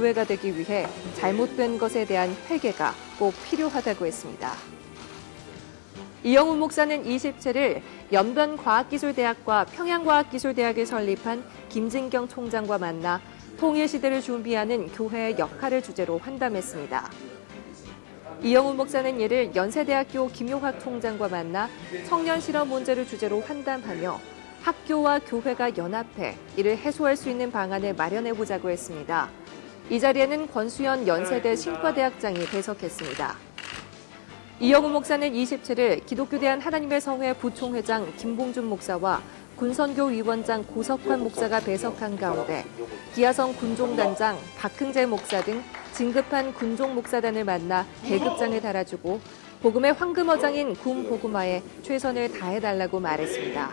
교회가 되기 위해 잘못된 것에 대한 회개가 꼭 필요하다고 했습니다. 이영훈 목사는 27일 연변과학기술대학과 평양과학기술대학을 설립한 김진경 총장과 만나 통일시대를 준비하는 교회의 역할을 주제로 환담했습니다. 이영훈 목사는 이를 연세대학교 김용학 총장과 만나 청년 실업 문제를 주제로 환담하며 학교와 교회가 연합해 이를 해소할 수 있는 방안을 마련해보자고 했습니다. 이 자리에는 권수현 연세대 신과대학장이 배석했습니다. 이영훈 목사는 27일 기독교대한 하나님의 성회 부총회장 김봉준 목사와 군선교 위원장 고석환 목사가 배석한 가운데 기아성 군종단장 박흥재 목사 등 진급한 군종 목사단을 만나 계급장을 달아주고 복음의 황금어장인 군 복음화에 최선을 다해달라고 말했습니다.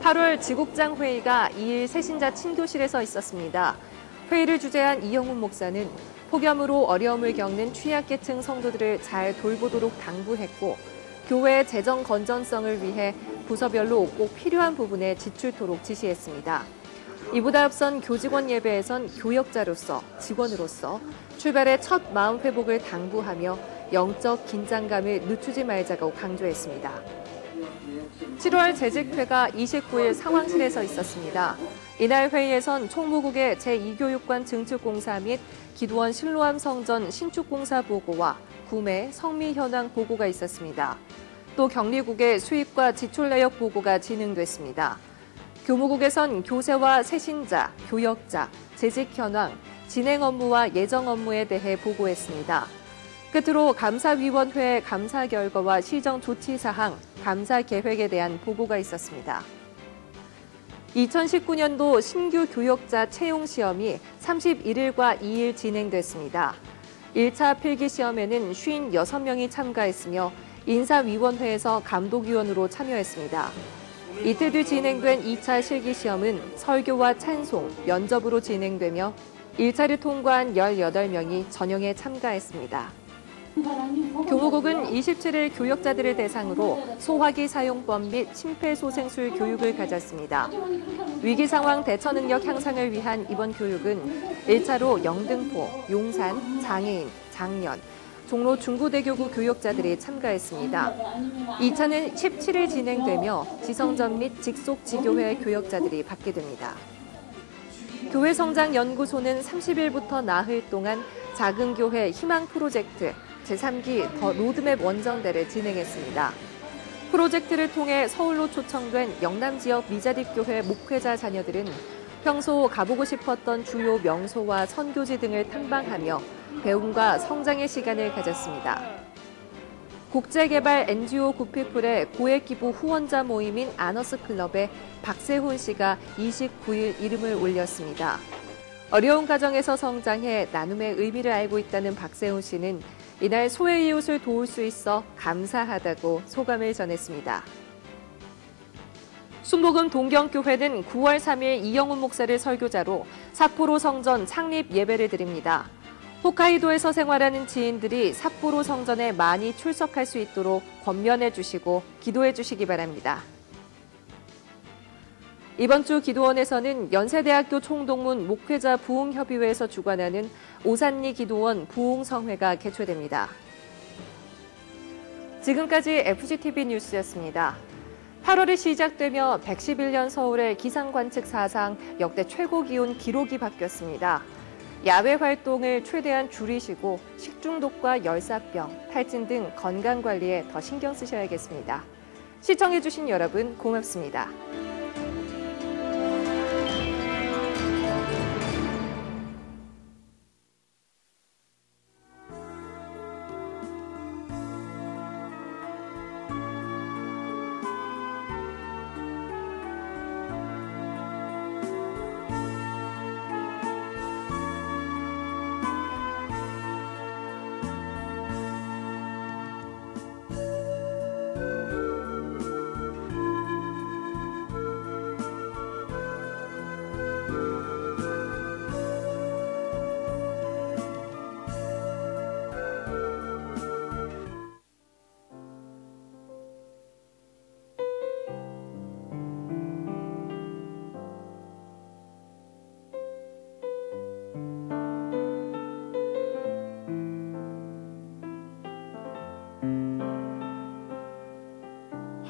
8월 지국장 회의가 2일 새신자 친교실에서 있었습니다. 회의를 주재한 이영훈 목사는 폭염으로 어려움을 겪는 취약계층 성도들을 잘 돌보도록 당부했고 교회의 재정 건전성을 위해 부서별로 꼭 필요한 부분에 지출토록 지시했습니다. 이보다 앞선 교직원 예배에선 교역자로서, 직원으로서 출발의 첫 마음 회복을 당부하며 영적 긴장감을 늦추지 말자고 강조했습니다. 7월 재직회가 29일 상황실에서 있었습니다. 이날 회의에선 총무국의 제2교육관 증축공사 및 기도원 실로암 성전 신축공사 보고와 구매, 성미 현황 보고가 있었습니다. 또 경리국의 수입과 지출 내역 보고가 진행됐습니다. 교무국에선 교세와 새신자, 교역자, 재직 현황, 진행 업무와 예정 업무에 대해 보고했습니다. 끝으로 감사위원회 감사 결과와 시정 조치 사항, 감사 계획에 대한 보고가 있었습니다. 2019년도 신규 교역자 채용 시험이 31일과 2일 진행됐습니다. 1차 필기시험에는 56명이 참가했으며 인사위원회에서 감독위원으로 참여했습니다. 이틀 뒤 진행된 2차 실기시험은 설교와 찬송, 면접으로 진행되며 1차를 통과한 18명이 전형에 참가했습니다. 교무국은 27일 교역자들을 대상으로 소화기 사용법 및 심폐소생술 교육을 가졌습니다. 위기상황 대처 능력 향상을 위한 이번 교육은 1차로 영등포, 용산, 장애인, 장년, 종로 중부대교구 교역자들이 참가했습니다. 2차는 17일 진행되며 지성전 및 직속지교회 교역자들이 받게 됩니다. 교회성장연구소는 30일부터 나흘 동안 작은 교회 희망 프로젝트 제3기 더 로드맵 원정대를 진행했습니다. 프로젝트를 통해 서울로 초청된 영남 지역 미자립교회 목회자 자녀들은 평소 가보고 싶었던 주요 명소와 선교지 등을 탐방하며 배움과 성장의 시간을 가졌습니다. 국제개발 NGO 구피플의 고액기부 후원자 모임인 아너스클럽에 박세훈 씨가 29일 이름을 올렸습니다. 어려운 가정에서 성장해 나눔의 의미를 알고 있다는 박세훈 씨는 이날 소외 이웃을 도울 수 있어 감사하다고 소감을 전했습니다. 순복음 동경교회는 9월 3일 이영훈 목사를 설교자로 삿포로 성전 창립 예배를 드립니다. 홋카이도에서 생활하는 지인들이 삿포로 성전에 많이 출석할 수 있도록 권면해 주시고 기도해 주시기 바랍니다. 이번 주 기도원에서는 연세대학교 총동문 목회자 부흥협의회에서 주관하는 오산리 기도원 부흥성회가 개최됩니다. 지금까지 FGTV 뉴스였습니다. 8월이 시작되며 111년 서울의 기상관측 사상 역대 최고 기온 기록이 바뀌었습니다. 야외 활동을 최대한 줄이시고 식중독과 열사병, 탈진 등 건강관리에 더 신경 쓰셔야겠습니다. 시청해주신 여러분 고맙습니다.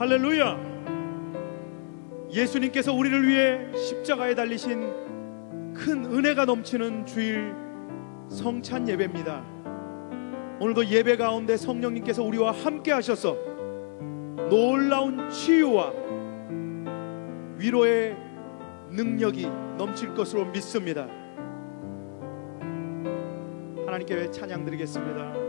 할렐루야. 예수님께서 우리를 위해 십자가에 달리신 큰 은혜가 넘치는 주일 성찬 예배입니다. 오늘도 예배 가운데 성령님께서 우리와 함께 하셔서 놀라운 치유와 위로의 능력이 넘칠 것으로 믿습니다. 하나님께 찬양 드리겠습니다.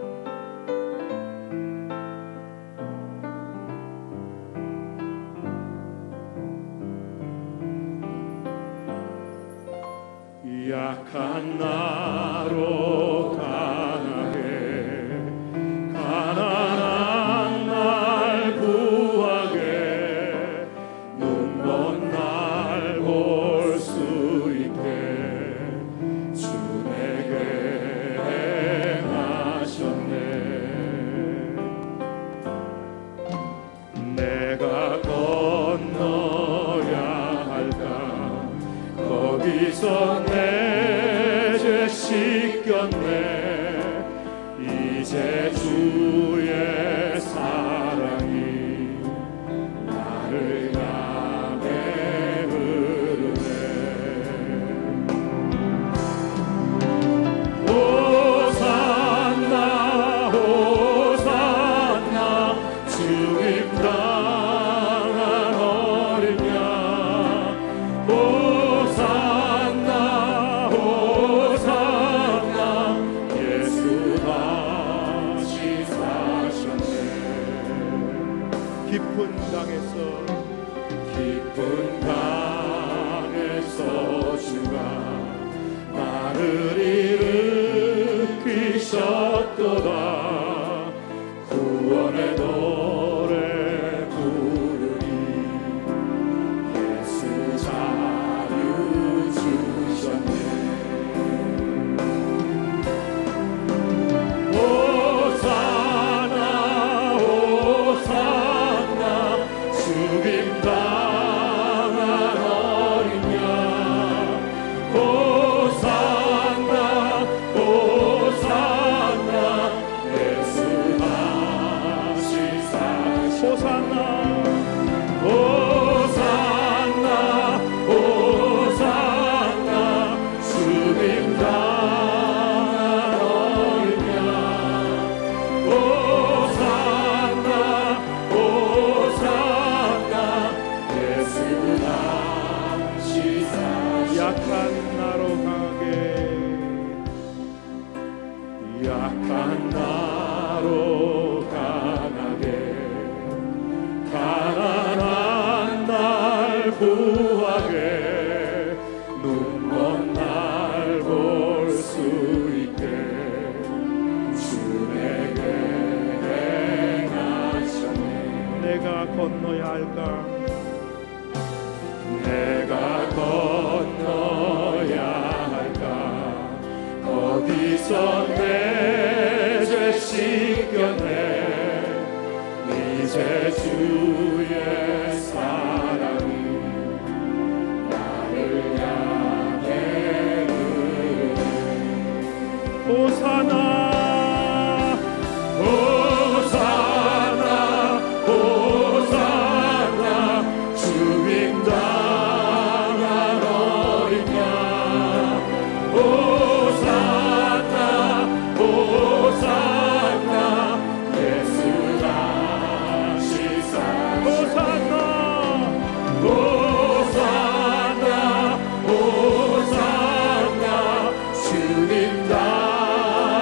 약한 나로 강하게 가난한 날 구하게 눈 먼 날 볼 수 있게 주 내게 행하셨네. 내가 건너야 할까 거기서 씻겼네. 이제 주의 사랑이 나를 향해 흐르네. 호산나 호산나 주님 당한 어린 양. 호산나 호산나 예수 다시 사셨네. 깊은 강에서 주가 나를 일으키셨도다. 구원의 노래 부르리 예수 자유 주셨네. 호산나 호산나 주님 당한 어린 양. 호산나 호산나 예수 다시 사시. 호산나 호산나 호산나 주님 당한 어린 양. 호산나 호산나 예수 다시 사시. 약한 나로 강하게 약한 나로 강하게 가난한 날 구하게 눈 먼 날 볼 수 있게 주 내게 행하셨네. 내가 건너야 할까 내가 건너야 할까 거기서 내 죄 씻겼네. 이제 주의 사랑이 나를 향해 흐르네. 호산나 호산나 호산나 주님 당한 어린 양. 호산나 호산나 예수 다시 사시. 호산나 호산나 호산나 주님 당한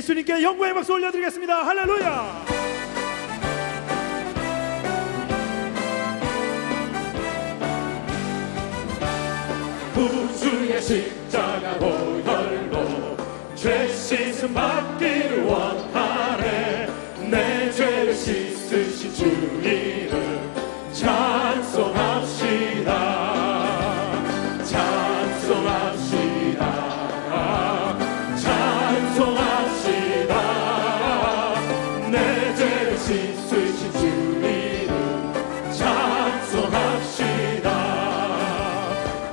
예수님께 영광의 박수 올려드리겠습니다. 할렐루야. 구주의 십자가 보혈로 죄 씻음 받기를 원하네. 내 죄를 씻으신 주 이름 찬송합시다. 찬송합시다. 찬송합시다. 내 죄를 씻으신 주 이름 찬송합시다.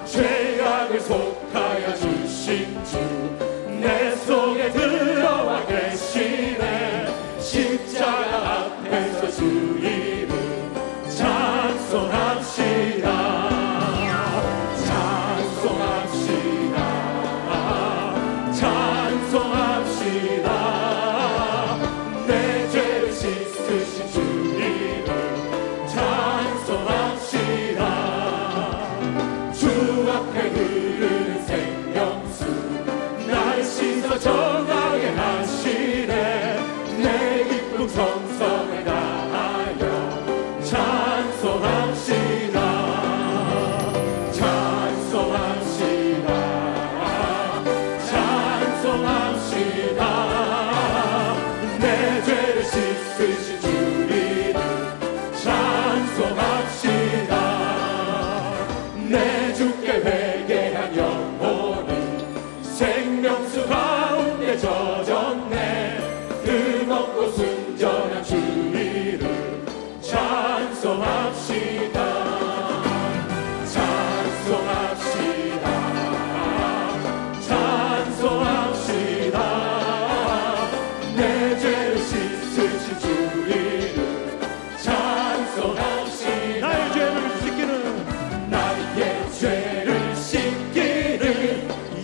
죄악을 속하여 주신 주 내 속에 들어와 계시네. 십자가 앞에서 주 이름 찬송합시다. 찬송합시다. 찬송합시다. 내 죄를 씻으신 주 이름 찬송합시다. 주 앞에 흐르는 생명수 날 씻어 정하게 하시네. 내 기쁨 성성을 다하여 찬송합시다. 찬송합시다. 찬송합시다. 내 죄를 씻으신 주 이름 찬송합시다. 내 주께 회개한 영혼이 생명수 가운데 젖었네. 흠없고 순전한 주 이름 찬송합시다. 찬송합시다. 찬송합시다. 내 죄를 씻으신 주 이름 찬송합시다. 나의 죄를 씻기는 나의 죄를 씻기는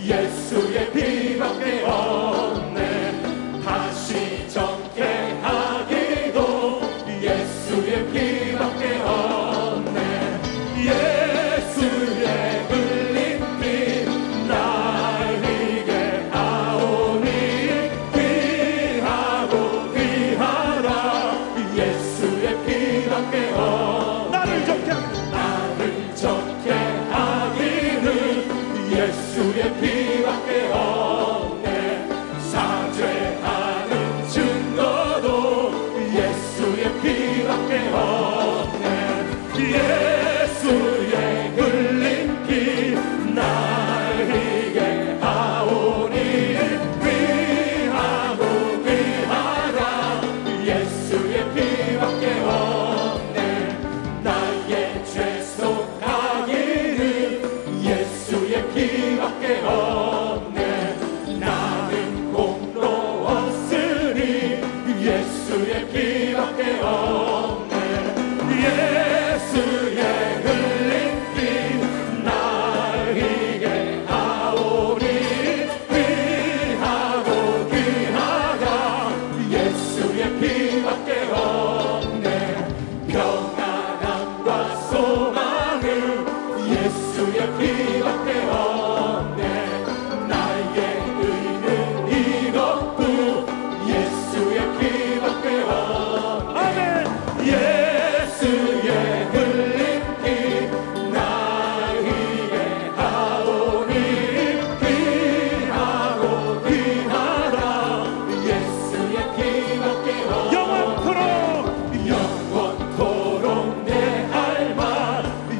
예수의 피밖에 없네. 다시 정케 하기도 예수의 피밖에 없네. 예수의 흘린 피 날 위게 하오니 귀하고 귀하다. 예수의 피밖에 없네. 나를 정케 나를 정케 하기는 예수의 피밖에 없네. 사죄하는 증거도 예수의 피밖에 없네. 예수의 흘린 피 날 위게 하오니 귀하고 귀하다. 예수의 피밖에 없네. 나의 죄 속하기는 예수의 피밖에 없네. 나는 공로 없으니 예수의 피밖에 없네. 예수의 흘린 피 날 위게 하오니 귀하고 귀하다. 예수의 피밖에 없네. 평안함과 소망은 예수의 피밖에 없네. 나의 의는 이것뿐 예수의 피밖에 없네. 아멘. 예수의 흘린 피 날 위게 하오니 귀하고 귀하다. 예수의 피밖에 없네. 영원토록 내 할 말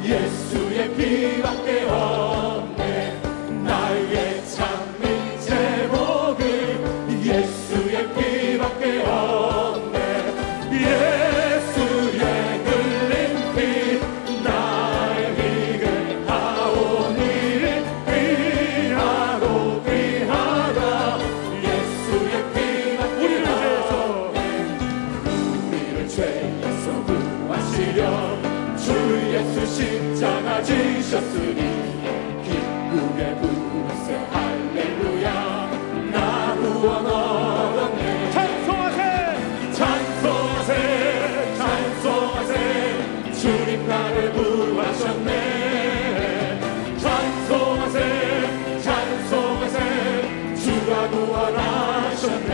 예수의 피밖에 없네. 나의 찬미 제목은 예수의 피밖에 없네. 예수의 흘린 피 날 위게 하오니 귀하고 귀하다. 예수의 피밖에 없네. 우리를 죄에서 구하시려 주 예수 십자가 지셨으니 기쁘게 부르세 할렐루야. 나 구원 얻었네. 찬송하세. 찬송하세. 찬송하세. 주님 나를 구하셨네. 찬송하세. 찬송하세. 주가 구원하셨네.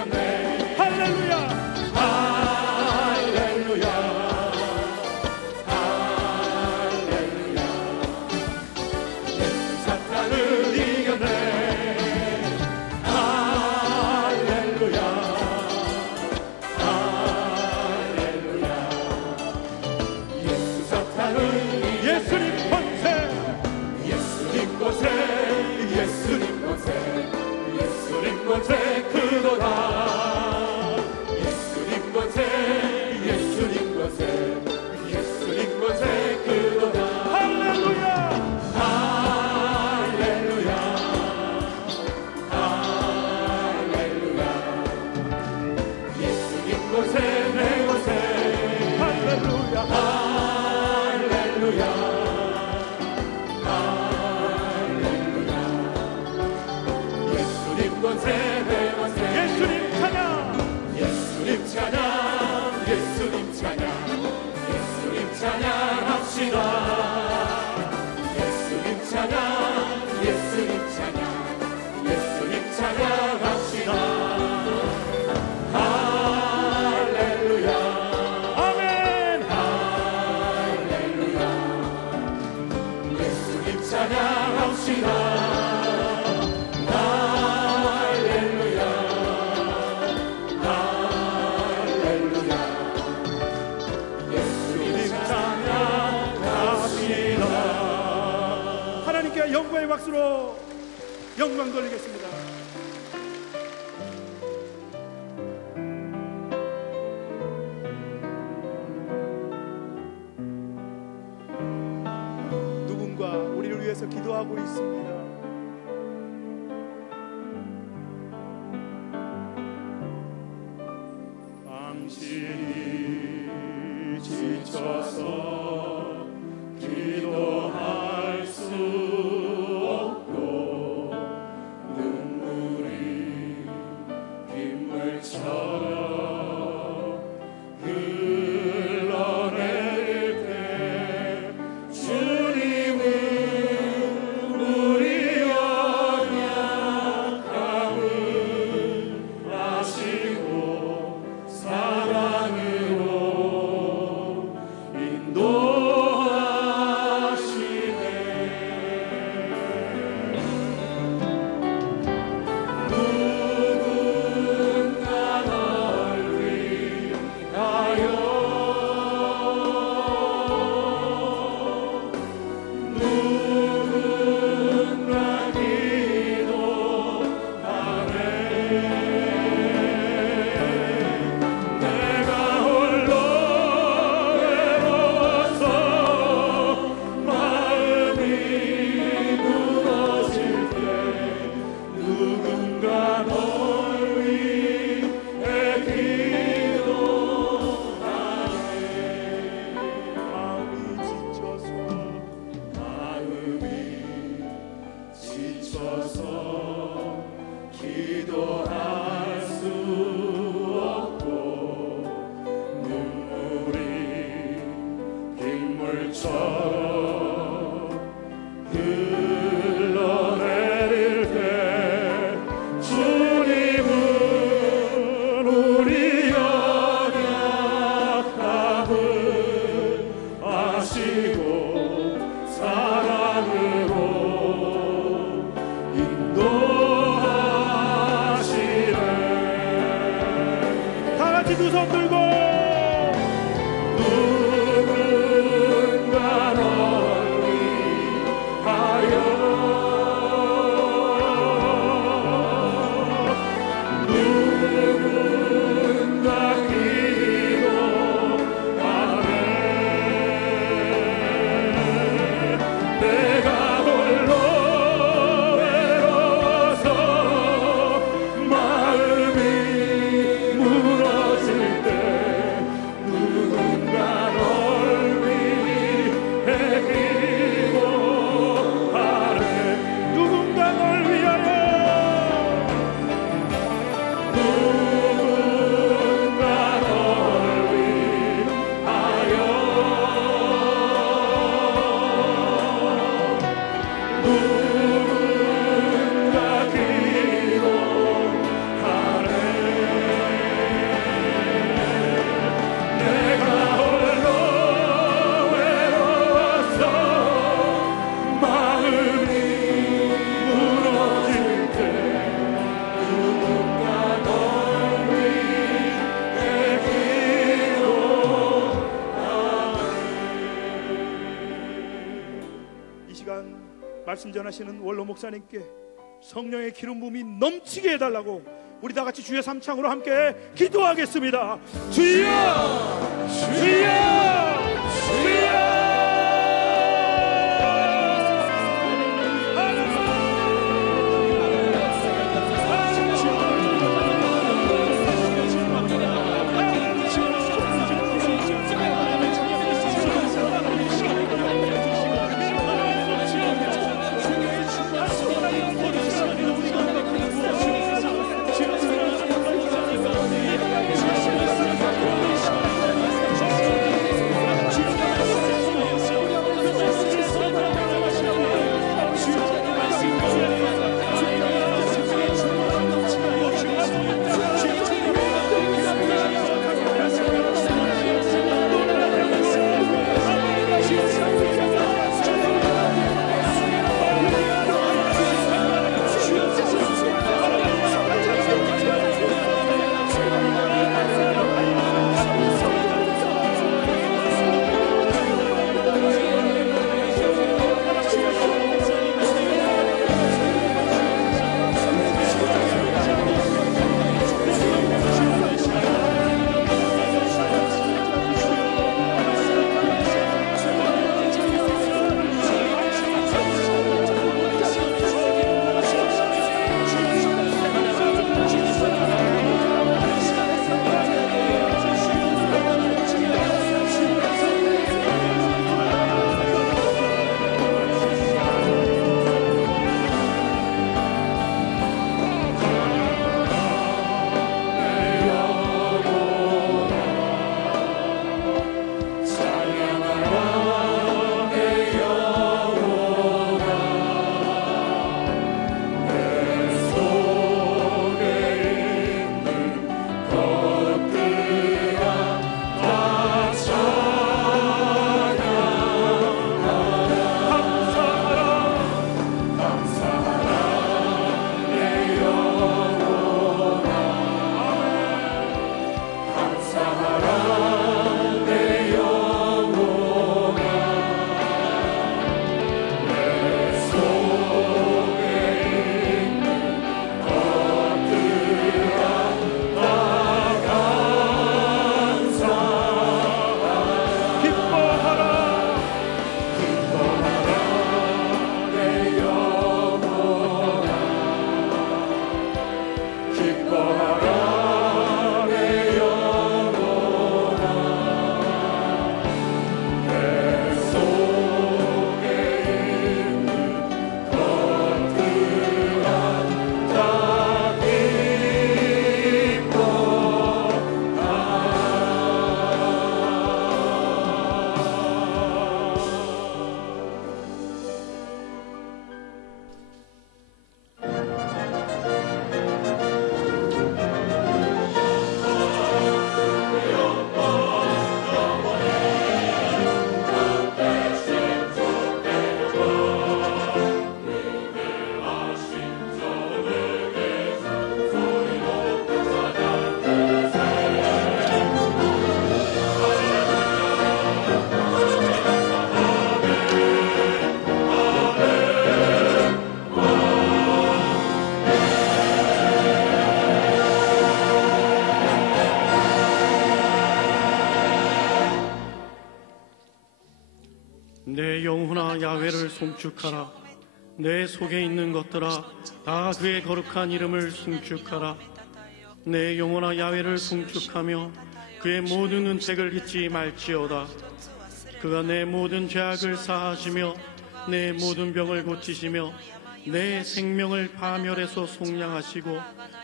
이겼네. 할렐루야. 할렐루야. 할렐루야. 예수 사탄을 이겼네. 할렐루야. 할렐루야. 예수 사탄을 예수님 권세. 예수님 곳에 예수님 곳에 예수님 곳에 그도다. 예수님 곳에 예수님 곳에 예수님 곳에 그도다. 할렐루야. 할렐루야. 할렐루야. 예수님 곳에 내 곳에 할렐루야. 할렐루야. 예수님 곳에 내 곳에 예수님 찬양. 예수님 찬양 예수님 찬양 예수님 찬양합시다. 예수님 찬양 예수님 찬양 예수님 찬양합시다. 할렐루야. 아멘. 할렐루야. 예수님 찬양합시다. 할렐루야. 할렐루야. 예수님 찬양합시다. 하나님께 영광의 박수로 영광 돌리겠습니다. 누군가 우리를 위해서 기도하고 있습니다. 당신이 지쳐서 기도할 수 없고 눈물이 빗물처럼 흘러내릴 때 주님은 우리 연약함을 아시고 사랑으로 인도하시네. 누군가 널 위하여 누군가 기도하네. 내가 홀로 외로워서 마음이 무너질 때 누군가 널 위해 기도하네. 마음이 지쳐서 기도할 수 없고 눈물이 빗물처럼 흘러내릴 때 주님은 우리 연약함을 아시고 사랑으로 인도하시네. 다 같이 두 손 들고 누군가 널 위하여 누군가 기도하네. 내가 홀로 외로워서 마음이 무너질 때 말씀 전하시는 원로 목사님께 성령의 기름 부음이 넘치게 해달라고 우리 다 같이 주여 삼창으로 함께 기도하겠습니다. 주여, 주여, 주여. 내 영혼아 야훼를 송축하라. 내 속에 있는 것들아 다 그의 거룩한 이름을 송축하라. 내 영혼아 야훼를 송축하며 그의 모든 은택을 잊지 말지어다. 그가 내 모든 죄악을 사하시며 내 모든 병을 고치시며 내 생명을 파멸해서 속량하시고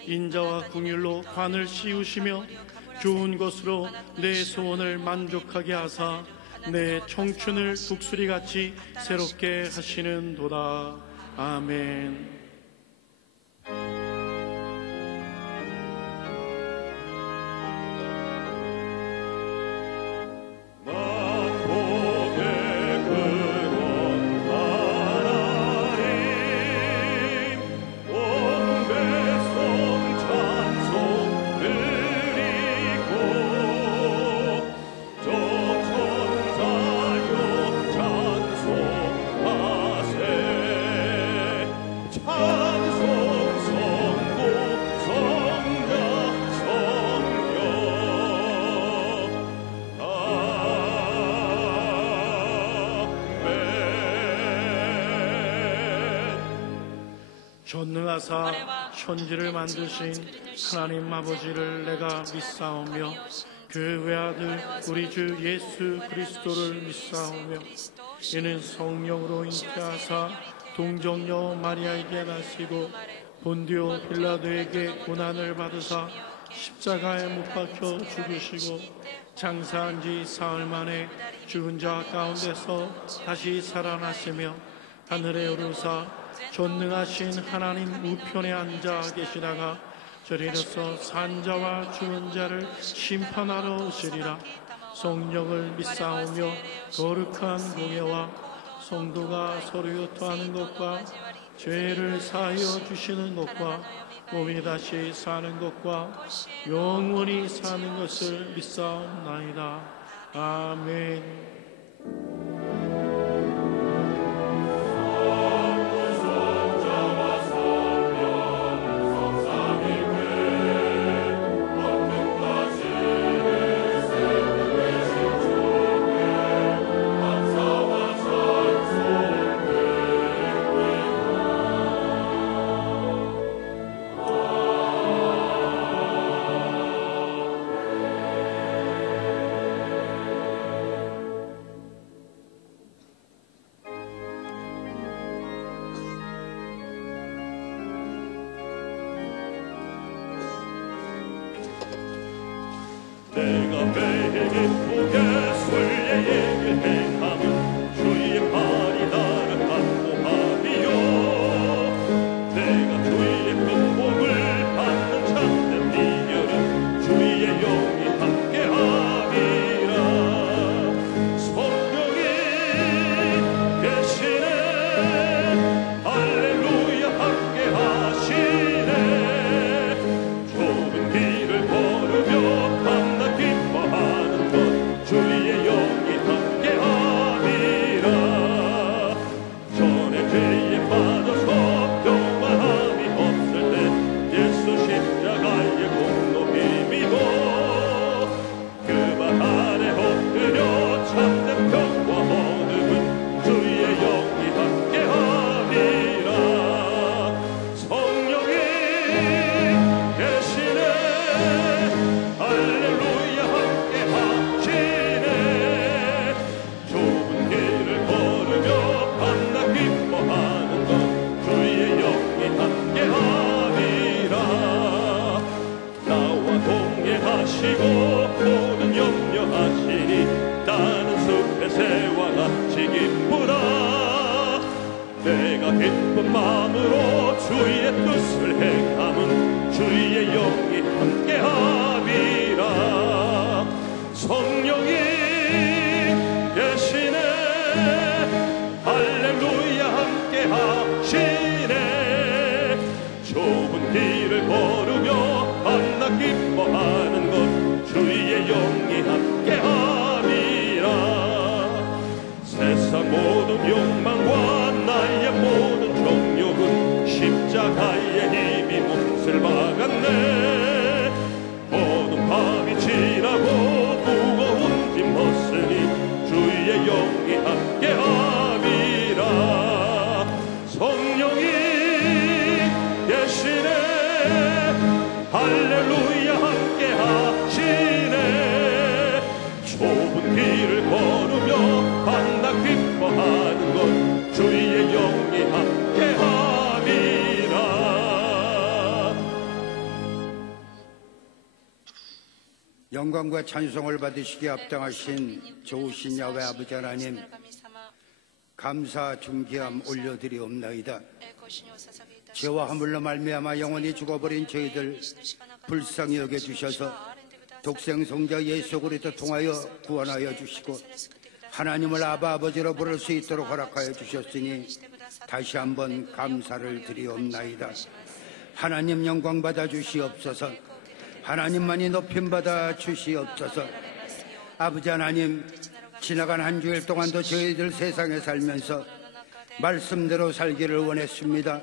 인자와 긍휼로 관을 씌우시며 좋은 것으로 내 소원을 만족하게 하사 내 청춘을 독수리같이 새롭게 하시는도다. 아멘. 찬송하세 전능하사 천지를 만드신 하나님 아버지를 내가 믿사오며 그 외아들 우리 주 예수 그리스도를 믿사오며 이는 성령으로 잉태하사 동정녀 마리아에게 나시고 본디오 빌라도에게 고난을 받으사 십자가에 못 박혀 죽으시고 장사한 지 사흘 만에 죽은 자 가운데서 다시 살아나시며 하늘에 오르사 전능하신 하나님 우편에 앉아 계시다가 저리로서 산자와 죽은 자를 심판하러 오시리라. 성령을 믿사오며 거룩한 공예와 성도가 서로 교통하는 것과 죄를 사하여 주시는 것과 몸이 다시 사는 것과 영원히 사는 것을 믿사옵나이다. 아멘. 내가 배에게 보게 순례의 행함은 주의 발이 나를 안보하리요. 내가 주의 극복을 받는 참된 비결은 주의 영이 함께함이라. 성령이 계시네 할렐루야 함께하시네. 좁은 길을 걸으며 주의 영이 함께함이라. 전에 죄에 빠져서 평안함이 없을 때 예수 십자가의 공로 비비고 그 발 아래 엎드려 참된 평과 어둠은 주의 영이 함께함이라. 성령이 계시네 할렐루야 함께하시네. 하시고 모든 염려하시니 나는 숲의 새와 같이 기쁘다. 내가 기쁜 마음으로 주의 뜻을 행함은 주의 영이 함께함이라. 성령이 계시네 할렐루야 함께하시네. 좁은 길을 걸으며 만나 기뻐하는 것 주의 영이 함께함이라. 세상 모든 욕망과 나의 모든 정욕은 십자가의 힘이 몫을 박았네. 모든 밤이 지나고 무거운 짐 벗으니 주의 영이 함께함이라. 성령이 계시네 할렐루야 함께하시네. 좁은 길을 걸으며 만나 기뻐하는 것 주의 영이 함께함이라. 영광과 찬송을 받으시기에 합당하신 좋으신 야훼 아버지 하나님, 감사 중기함 올려드리옵나이다. 죄와 허물로 말미암아 영원히 죽어버린 저희들 불쌍히 여겨주셔서 독생성자 예수 그리스도 통하여 구원하여 주시고 하나님을 아바 아버지로 부를 수 있도록 허락하여 주셨으니 다시 한번 감사를 드리옵나이다. 하나님 영광 받아 주시옵소서. 하나님만이 높임 받아 주시옵소서. 아버지 하나님, 지나간 한 주일 동안도 저희들 세상에 살면서 말씀대로 살기를 원했습니다.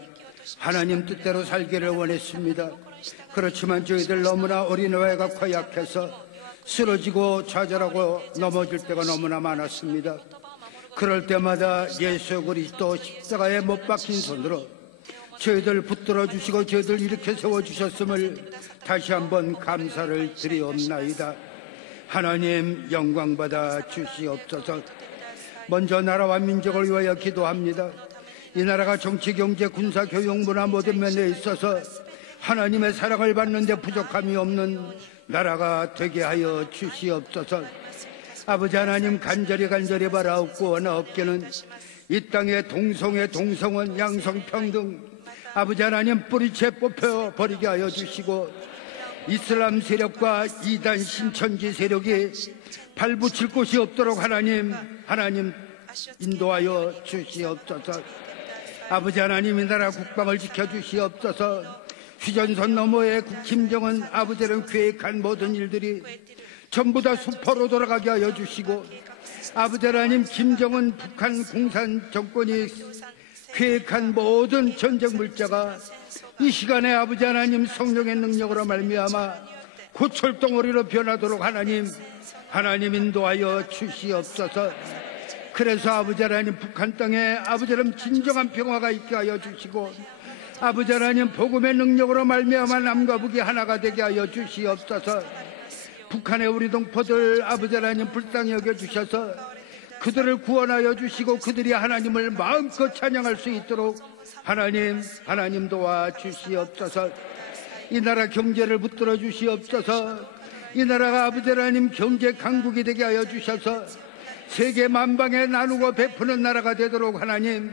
하나님 뜻대로 살기를 원했습니다. 그렇지만 저희들 너무나 어린아이가 허약해서 쓰러지고 좌절하고 넘어질 때가 너무나 많았습니다. 그럴 때마다 예수 그리스도 십자가에 못 박힌 손으로 저희들 붙들어 주시고 저희들 일으켜 세워주셨음을 다시 한번 감사를 드리옵나이다. 하나님 영광받아 주시옵소서. 먼저 나라와 민족을 위하여 기도합니다. 이 나라가 정치, 경제, 군사, 교육, 문화 모든 면에 있어서 하나님의 사랑을 받는 데 부족함이 없는 나라가 되게 하여 주시옵소서. 아버지 하나님 간절히 바라옵고 원하옵기는 이 땅의 동성애, 동성원, 양성평등 아버지 하나님 뿌리채 뽑혀 버리게 하여 주시고 이슬람 세력과 이단 신천지 세력이 발붙일 곳이 없도록 하나님 인도하여 주시옵소서. 아버지 하나님 이 나라 국방을 지켜주시옵소서. 휴전선 너머의 김정은 아버지는 계획한 모든 일들이 전부 다 수포로 돌아가게 하여 주시고 아버지 하나님 김정은 북한 공산 정권이 계획한 모든 전쟁 물자가 이 시간에 아버지 하나님 성령의 능력으로 말미암아 고철덩어리로 변하도록 하나님 인도하여 주시옵소서. 그래서 아버지 하나님 북한 땅에 아버지 하나님 진정한 평화가 있게 하여 주시고 아버지 하나님 복음의 능력으로 말미암아 남과 북이 하나가 되게 하여 주시옵소서. 북한의 우리 동포들 아버지 하나님 불쌍히 여겨주셔서 그들을 구원하여 주시고 그들이 하나님을 마음껏 찬양할 수 있도록 하나님 도와주시옵소서. 이 나라 경제를 붙들어 주시옵소서. 이 나라가 아버지 하나님 경제 강국이 되게 하여 주셔서 세계 만방에 나누고 베푸는 나라가 되도록 하나님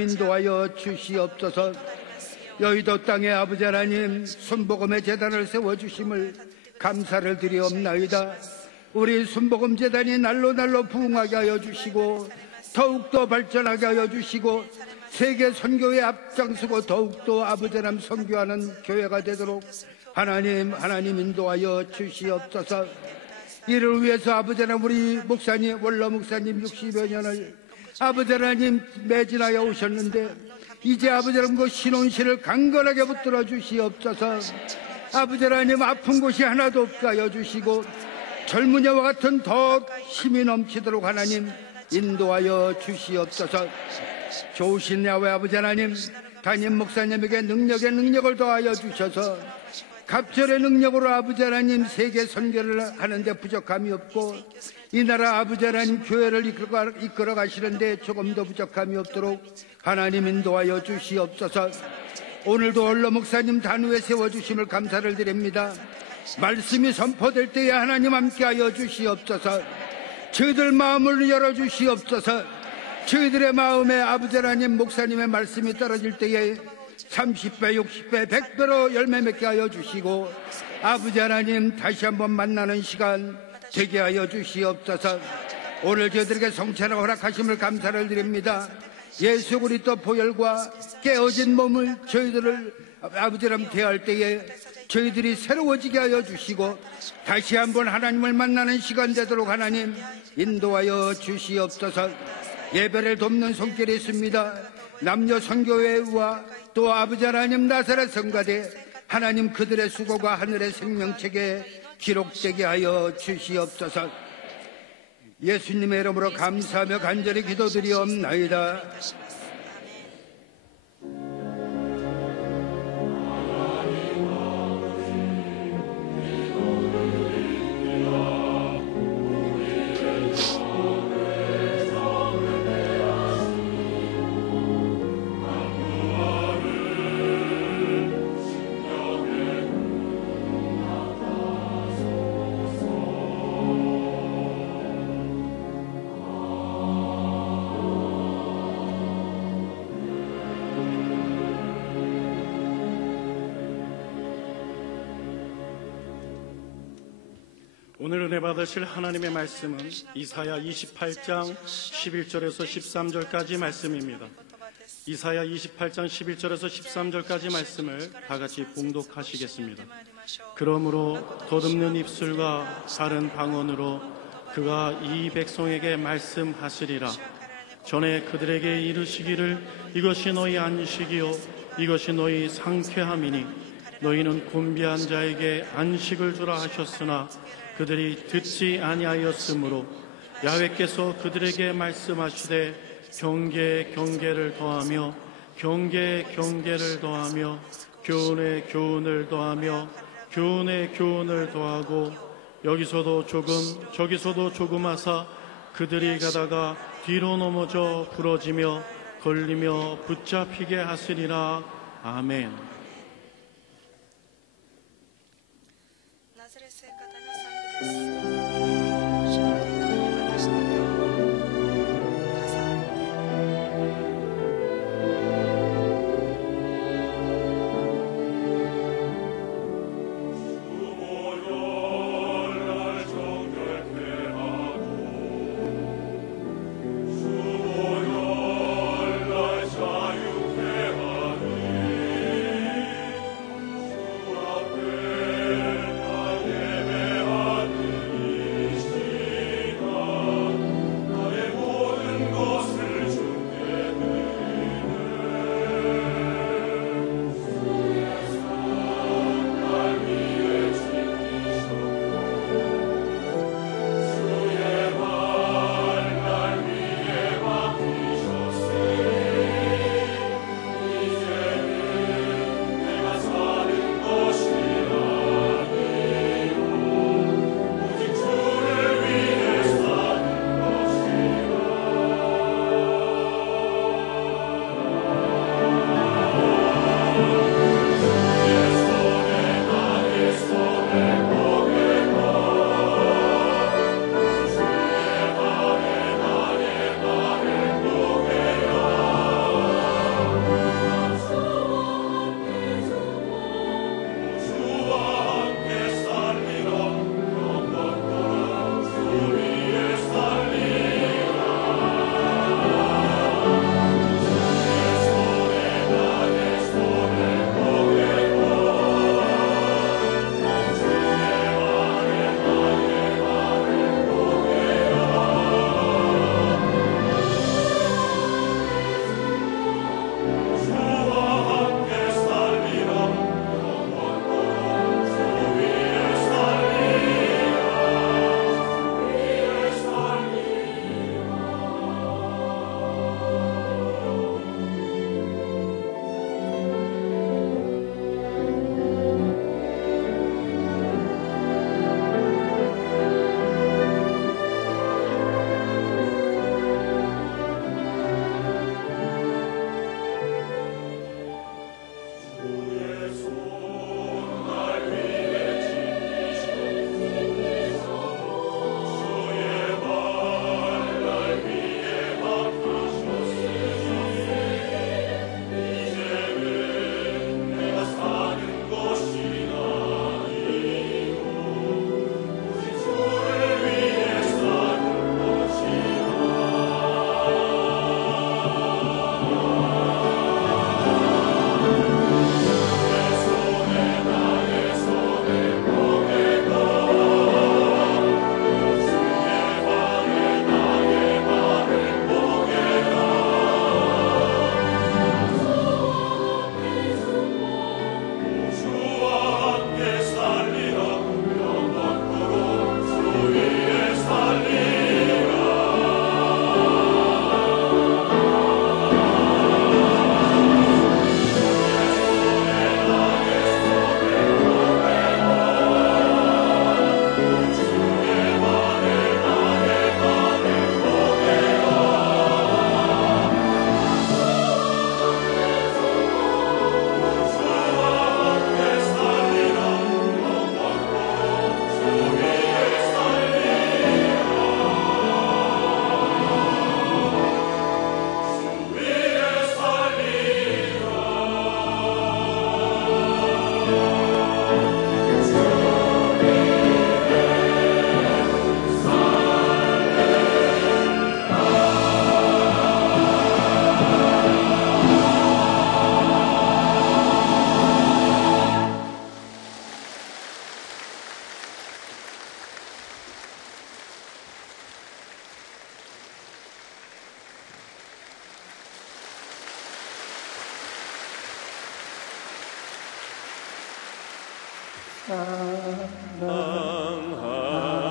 인도하여 주시옵소서. 여의도 땅에 아버지 하나님 순복음의 재단을 세워주심을 감사를 드리옵나이다. 우리 순복음 재단이 날로 부흥하게 하여 주시고 더욱더 발전하게 하여 주시고 세계 선교에 앞장서고 더욱더 아버지 하나님 선교하는 교회가 되도록 하나님 인도하여 주시옵소서. 이를 위해서 아버지 하나님 우리 목사님 원로 목사님 60여 년을 아버지 하나님 매진하여 오셨는데 이제 아버지 하나님 그 신혼실을 강건하게 붙들어 주시옵소서. 아버지 하나님 아픈 곳이 하나도 없게 하여 주시고 젊은이와 같은 더 힘이 넘치도록 하나님 인도하여 주시옵소서. 좋으신 야훼 아버지 하나님 담임 목사님에게 능력을 더하여 주셔서 갑절의 능력으로 아버지 하나님 세계 선교를 하는데 부족함이 없고 이 나라 아버지 하나님 교회를 이끌어 가시는데 조금 더 부족함이 없도록 하나님 인도하여 주시옵소서. 오늘도 원로 목사님 단위에 세워주심을 감사를 드립니다. 말씀이 선포될 때에 하나님 함께하여 주시옵소서. 저희들 마음을 열어주시옵소서. 저희들의 마음에 아버지 하나님 목사님의 말씀이 떨어질 때에 30배, 60배, 100배로 열매 맺게 하여 주시고 아버지 하나님 다시 한번 만나는 시간 되게 하여 주시옵소서. 오늘 저희들에게 성찬을 허락하심을 감사를 드립니다. 예수 그리스도 보혈과 깨어진 몸을 저희들을 아버지 하나님 대할 때에 저희들이 새로워지게 하여 주시고 다시 한번 하나님을 만나는 시간 되도록 하나님 인도하여 주시옵소서. 예배를 돕는 손길이 있습니다. 남녀 선교회와 또 아버지 하나님 나사렛 성가대 하나님 그들의 수고가 하늘의 생명책에 기록되게 하여 주시옵소서. 예수님의 이름으로 감사하며 간절히 기도드리옵나이다. 오늘 은혜 받으실 하나님의 말씀은 이사야 28장 11절에서 13절까지 말씀입니다. 이사야 28장 11절에서 13절까지 말씀을 다 같이 봉독하시겠습니다. 그러므로 덧없는 입술과 바른 방언으로 그가 이 백성에게 말씀하시리라. 전에 그들에게 이르시기를 이것이 너희 안식이요 이것이 너희 상쾌함이니 너희는 곤비한 자에게 안식을 주라 하셨으나 그들이 듣지 아니하였으므로 야훼께서 그들에게 말씀하시되 경계에 경계를 더하며 경계에 경계를 더하며 교훈에 교훈을 더하며 교훈에 교훈을 더하고 여기서도 조금 저기서도 조금 하사 그들이 가다가 뒤로 넘어져 부러지며 걸리며 붙잡히게 하시리라. 아멘.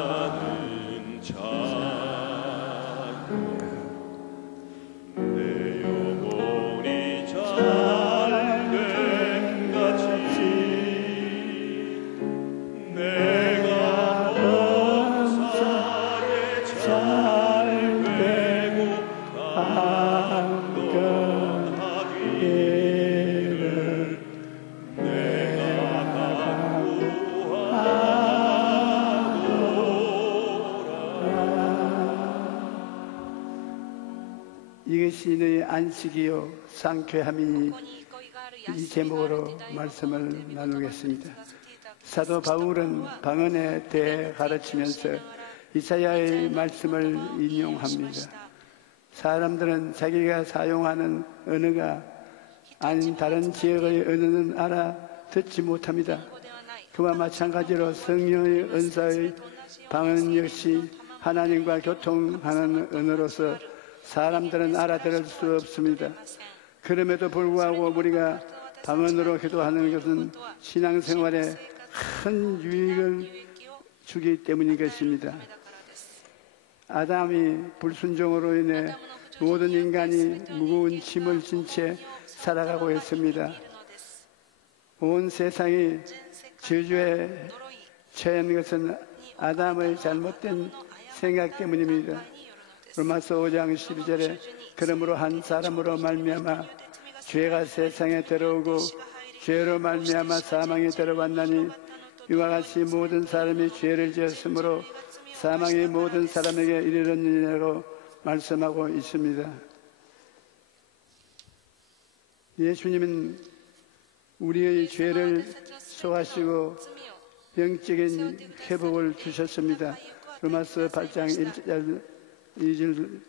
사랑하는 자 내 영혼이 자 신의 안식이요 상쾌함이니 이 제목으로 말씀을 나누겠습니다. 사도 바울은 방언에 대해 가르치면서 이사야의 말씀을 인용합니다. 사람들은 자기가 사용하는 언어가 아닌 다른 지역의 언어는 알아듣지 못합니다. 그와 마찬가지로 성령의 은사의 방언 역시 하나님과 교통하는 언어로서 사람들은 알아들을 수 없습니다. 그럼에도 불구하고 우리가 방언으로 기도하는 것은 신앙생활에 큰 유익을 주기 때문인 것입니다. 아담이 불순종으로 인해 모든 인간이 무거운 짐을 진 채 살아가고 있습니다. 온 세상이 저주에 처한 것은 아담의 잘못된 생각 때문입니다. 로마서 5장 12절에 그러므로 한 사람으로 말미암아 죄가 세상에 들어오고 죄로 말미암아 사망이 들어왔나니 이와 같이 모든 사람이 죄를 지었으므로 사망이 모든 사람에게 이르렀느니라고 말씀하고 있습니다. 예수님은 우리의 죄를 소화하시고 영적인 회복을 주셨습니다. 로마서 8장 1절 2절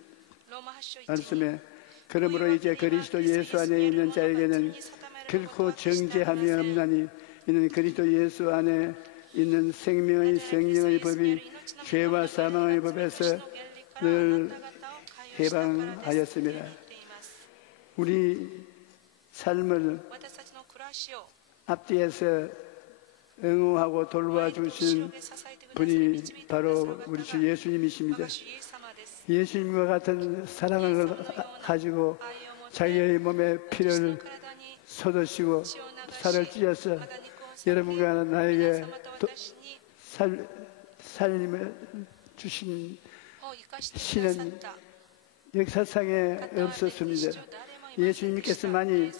말씀에 그러므로 이제 그리스도 예수 안에 있는 자에게는 결코 정죄함이 없나니 이는 그리스도 예수 안에 있는 생명의 성령의 법이 죄와 사망의 법에서 늘 해방하였습니다. 우리 삶을 앞뒤에서 응호하고 돌봐주시는 분이 바로 우리 주 예수님이십니다. 예수님과 같은 사랑을 가지고 자기의 몸에 피를 쏟으시고 살을 찢어서 여러분과 나에게 살림을 주신 신은 역사상에 없었습니다. 예수님께서만이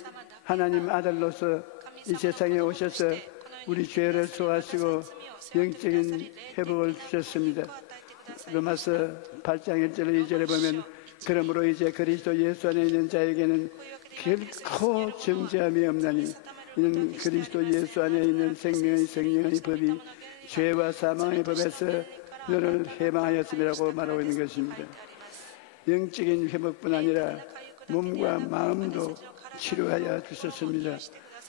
하나님 아들로서 이 세상에 오셔서 우리 죄를 소화하시고 영적인 회복을 주셨습니다. 로마서 8장 1절 2절에 보면 그러므로 이제 그리스도 예수 안에 있는 자에게는 결코 정죄함이 없나니 이는 그리스도 예수 안에 있는 생명의 성령의 법이 죄와 사망의 법에서 너를 해방하였음이라고 말하고 있는 것입니다. 영적인 회복뿐 아니라 몸과 마음도 치료하여 주셨습니다.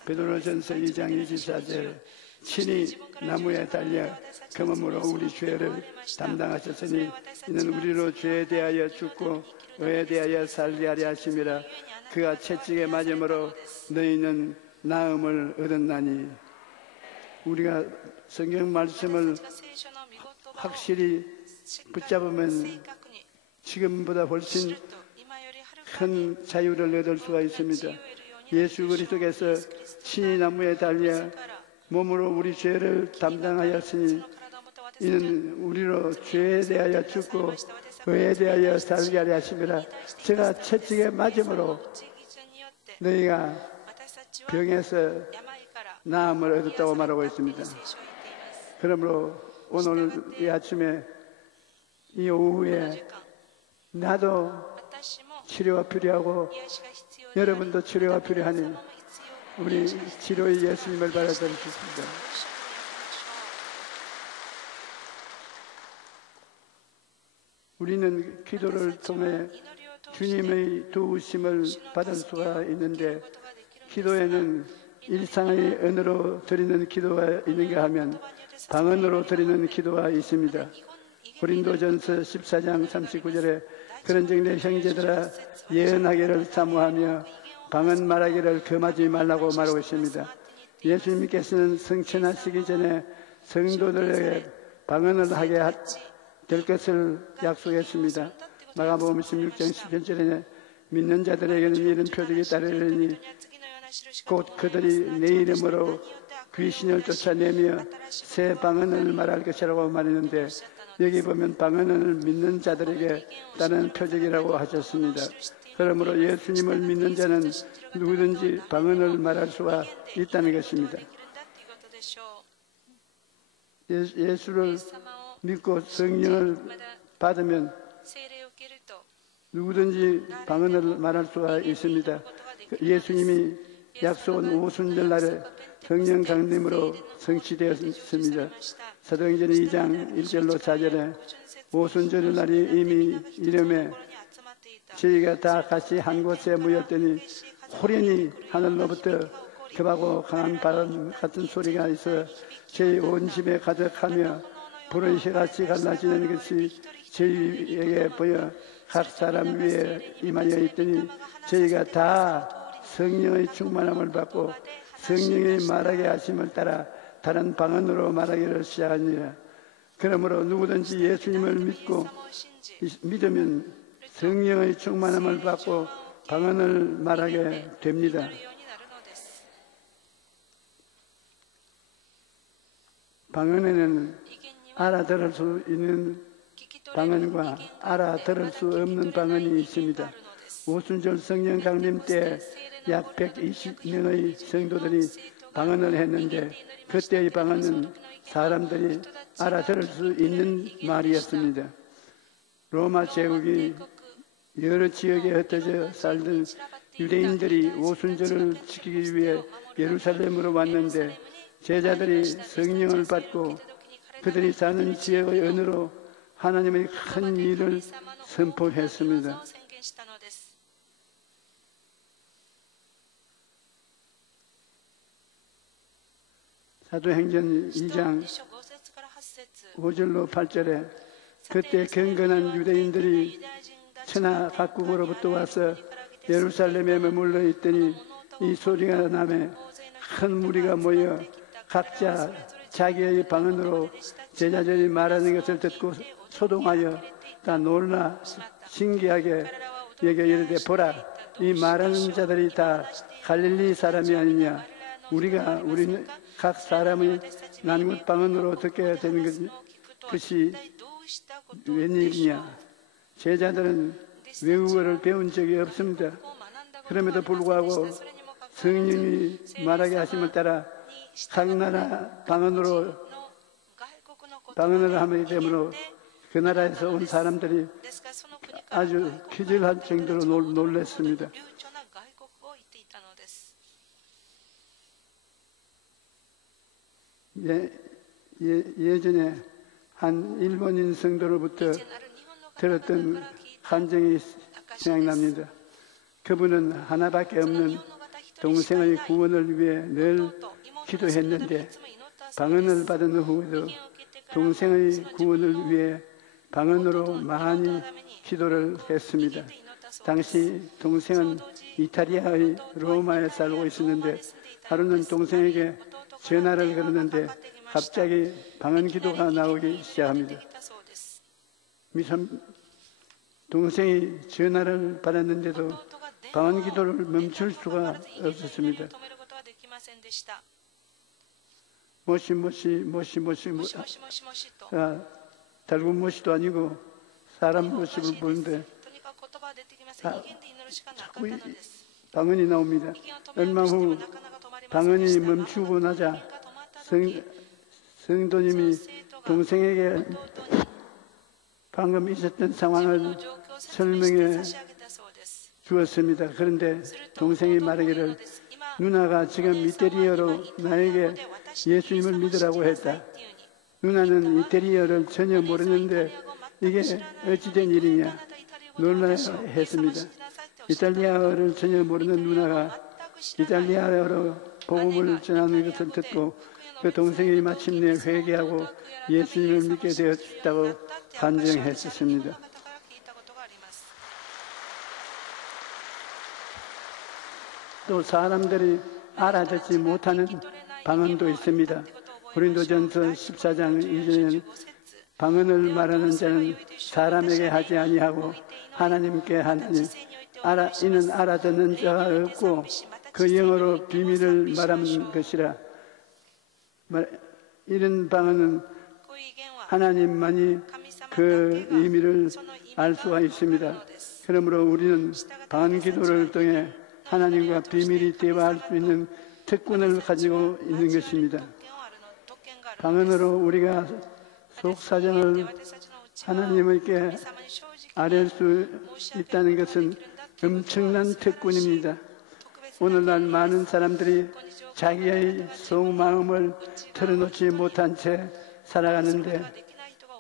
베드로전서 2장 24절 친히 나무에 달려 그 몸으로 우리 죄를 담당하셨으니 이는 우리로 죄에 대하여 죽고 의에 대하여 살게 하려 하심이라. 그가 채찍에 맞음으로 너희는 나음을 얻었나니. 우리가 성경 말씀을 확실히 붙잡으면 지금보다 훨씬 큰 자유를 얻을 수가 있습니다. 예수 그리스도께서 친히 나무에 달려 몸으로 우리 죄를 담당하였으니 이는 우리로 죄에 대하여 죽고 의에 대하여 살게 하려 하심이라. 제가 채찍에 맞음으로 너희가 병에서 나음을 얻었다고 말하고 있습니다. 그러므로 오늘 이 아침에 이 오후에 나도 치료가 필요하고 여러분도 치료가 필요하니 우리 치료의 예수님을 받아들이십시다. 우리는 기도를 통해 주님의 도우심을 받을 수가 있는데 기도에는 일상의 언어로 드리는 기도가 있는가 하면 방언으로 드리는 기도가 있습니다. 고린도전서 14장 39절에 그런즉 내 형제들아 예언하기를 사모하며 방언 말하기를 금하지 말라고 말하고 있습니다. 예수님께서는 성천하시기 전에 성도들에게 방언을 하게 될 것을 약속했습니다. 마가복음 16장 11절에 믿는 자들에게는 이런 표적이 따르리니 곧 그들이 내 이름으로 귀신을 쫓아내며 새 방언을 말할 것이라고 말했는데 여기 보면 방언을 믿는 자들에게 따르는 표적이라고 하셨습니다. 그러므로 예수님을 믿는 자는 누구든지 방언을 말할 수가 있다는 것입니다. 예수를 믿고 성령을 받으면 누구든지 방언을 말할 수가 있습니다. 예수님이 약속은 오순절날에 성령 강림으로 성취되었습니다. 사도행전 2장 1절로 4절에 오순절날이 이미 이름에 저희가 다 같이 한 곳에 모였더니 호련히 하늘로부터 급하고 강한 바람 같은 소리가 있어 저희 온 집에 가득하며 불의 혀같이 갈라지는 것이 저희에게 보여 각 사람 위에 임하여 있더니 저희가 다 성령의 충만함을 받고 성령의 말하게 하심을 따라 다른 방언으로 말하기를 시작하니라. 그러므로 누구든지 예수님을 믿으면 성령의 충만함을 받고 방언을 말하게 됩니다. 방언에는 알아들을 수 있는 방언과 알아들을 수 없는 방언이 있습니다. 오순절 성령 강림 때 약 120명의 성도들이 방언을 했는데 그때의 방언은 사람들이 알아들을 수 있는 말이었습니다. 로마 제국이 여러 지역에 흩어져 살던 유대인들이 오순절을 지키기 위해 예루살렘으로 왔는데 제자들이 성령을 받고 그들이 사는 지역의 언어로 하나님의 큰 일을 선포했습니다. 사도행전 2장 5절로 8절에 그때 경건한 유대인들이 천하 각국으로부터 와서 예루살렘에 머물러 있더니 이 소리가 나매 큰 무리가 모여 각자 자기의 방언으로 제자들이 말하는 것을 듣고 소동하여 다 놀라 신기하게 여겨 이르되 보라 이 말하는 자들이 다 갈릴리 사람이 아니냐 우리는 각 사람의 난곳 방언으로 듣게 되는 것이 웬일이냐. 제자들은 외국어를 배운 적이 없습니다. 그럼에도 불구하고 성령이 말하게 하심을 따라 각 나라 방언을 하게 되므로 그 나라에서 온 사람들이 아주 기절할 정도로 놀랐습니다. 예전에 한 일본인 성도로부터 들었던 간증이 생각납니다. 그분은 하나밖에 없는 동생의 구원을 위해 늘 기도했는데 방언을 받은 후에도 동생의 구원을 위해 방언으로 많이 기도를 했습니다. 당시 동생은 이탈리아의 로마에 살고 있었는데 하루는 동생에게 전화를 걸었는데 갑자기 방언 기도가 나오기 시작합니다. 동생이 전화를 받았는데도 방언 기도를 멈출 수가 없었습니다. 달군 모시도 아니고 사람 모습을 보는데 자꾸 방언이 나옵니다. 얼마 후 방언이 멈추고 나자 성도님이 동생에게 방금 있었던 상황을 설명해 주었습니다. 그런데 동생이 말하기를 누나가 지금 이태리어로 나에게 예수님을 믿으라고 했다. 누나는 이태리어를 전혀 모르는데 이게 어찌된 일이냐 놀라했습니다. 이탈리아어를 전혀 모르는 누나가 이탈리아어로 복음을 전하는 것을 듣고 그 동생이 마침내 회개하고 예수님을 믿게 되었다고 간증했었습니다. 또 사람들이 알아듣지 못하는 방언도 있습니다. 고린도전서 14장 2절에는 방언을 말하는 자는 사람에게 하지 아니하고 하나님께 하나니 이는 알아듣는 자가 없고 그 영어로 비밀을 말하는 것이라. 이런 방언은 하나님만이 그 의미를 알 수가 있습니다. 그러므로 우리는 방언 기도를 통해 하나님과 비밀이 대화할 수 있는 특권을 가지고 있는 것입니다. 방언으로 우리가 속사정을 하나님께 아랠 수 있다는 것은 엄청난 특권입니다. 오늘날 많은 사람들이 자기의 속마음을 털어놓지 못한 채 살아가는데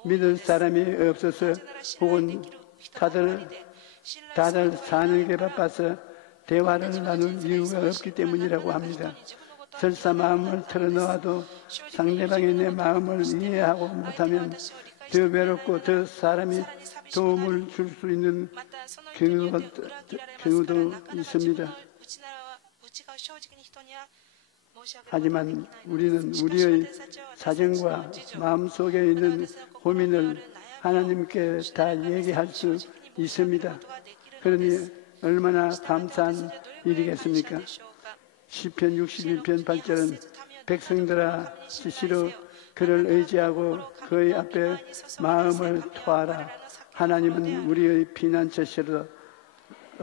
믿을 사람이 없어서 혹은 다들 사는 게 바빠서 대화를 나눌 이유가 없기 때문이라고 합니다. 설사 마음을 털어놓아도 상대방이 내 마음을 이해하고 못하면 더 외롭고 더 사람이 도움을 줄 수 있는 경우도 있습니다. 하지만 우리는 우리의 사정과 마음속에 있는 고민을 하나님께 다 얘기할 수 있습니다. 그러니 얼마나 감사한 일이겠습니까? 시편 61편 8절은 백성들아 스스로 그를 의지하고 그의 앞에 마음을 토하라. 하나님은 우리의 피난처시라고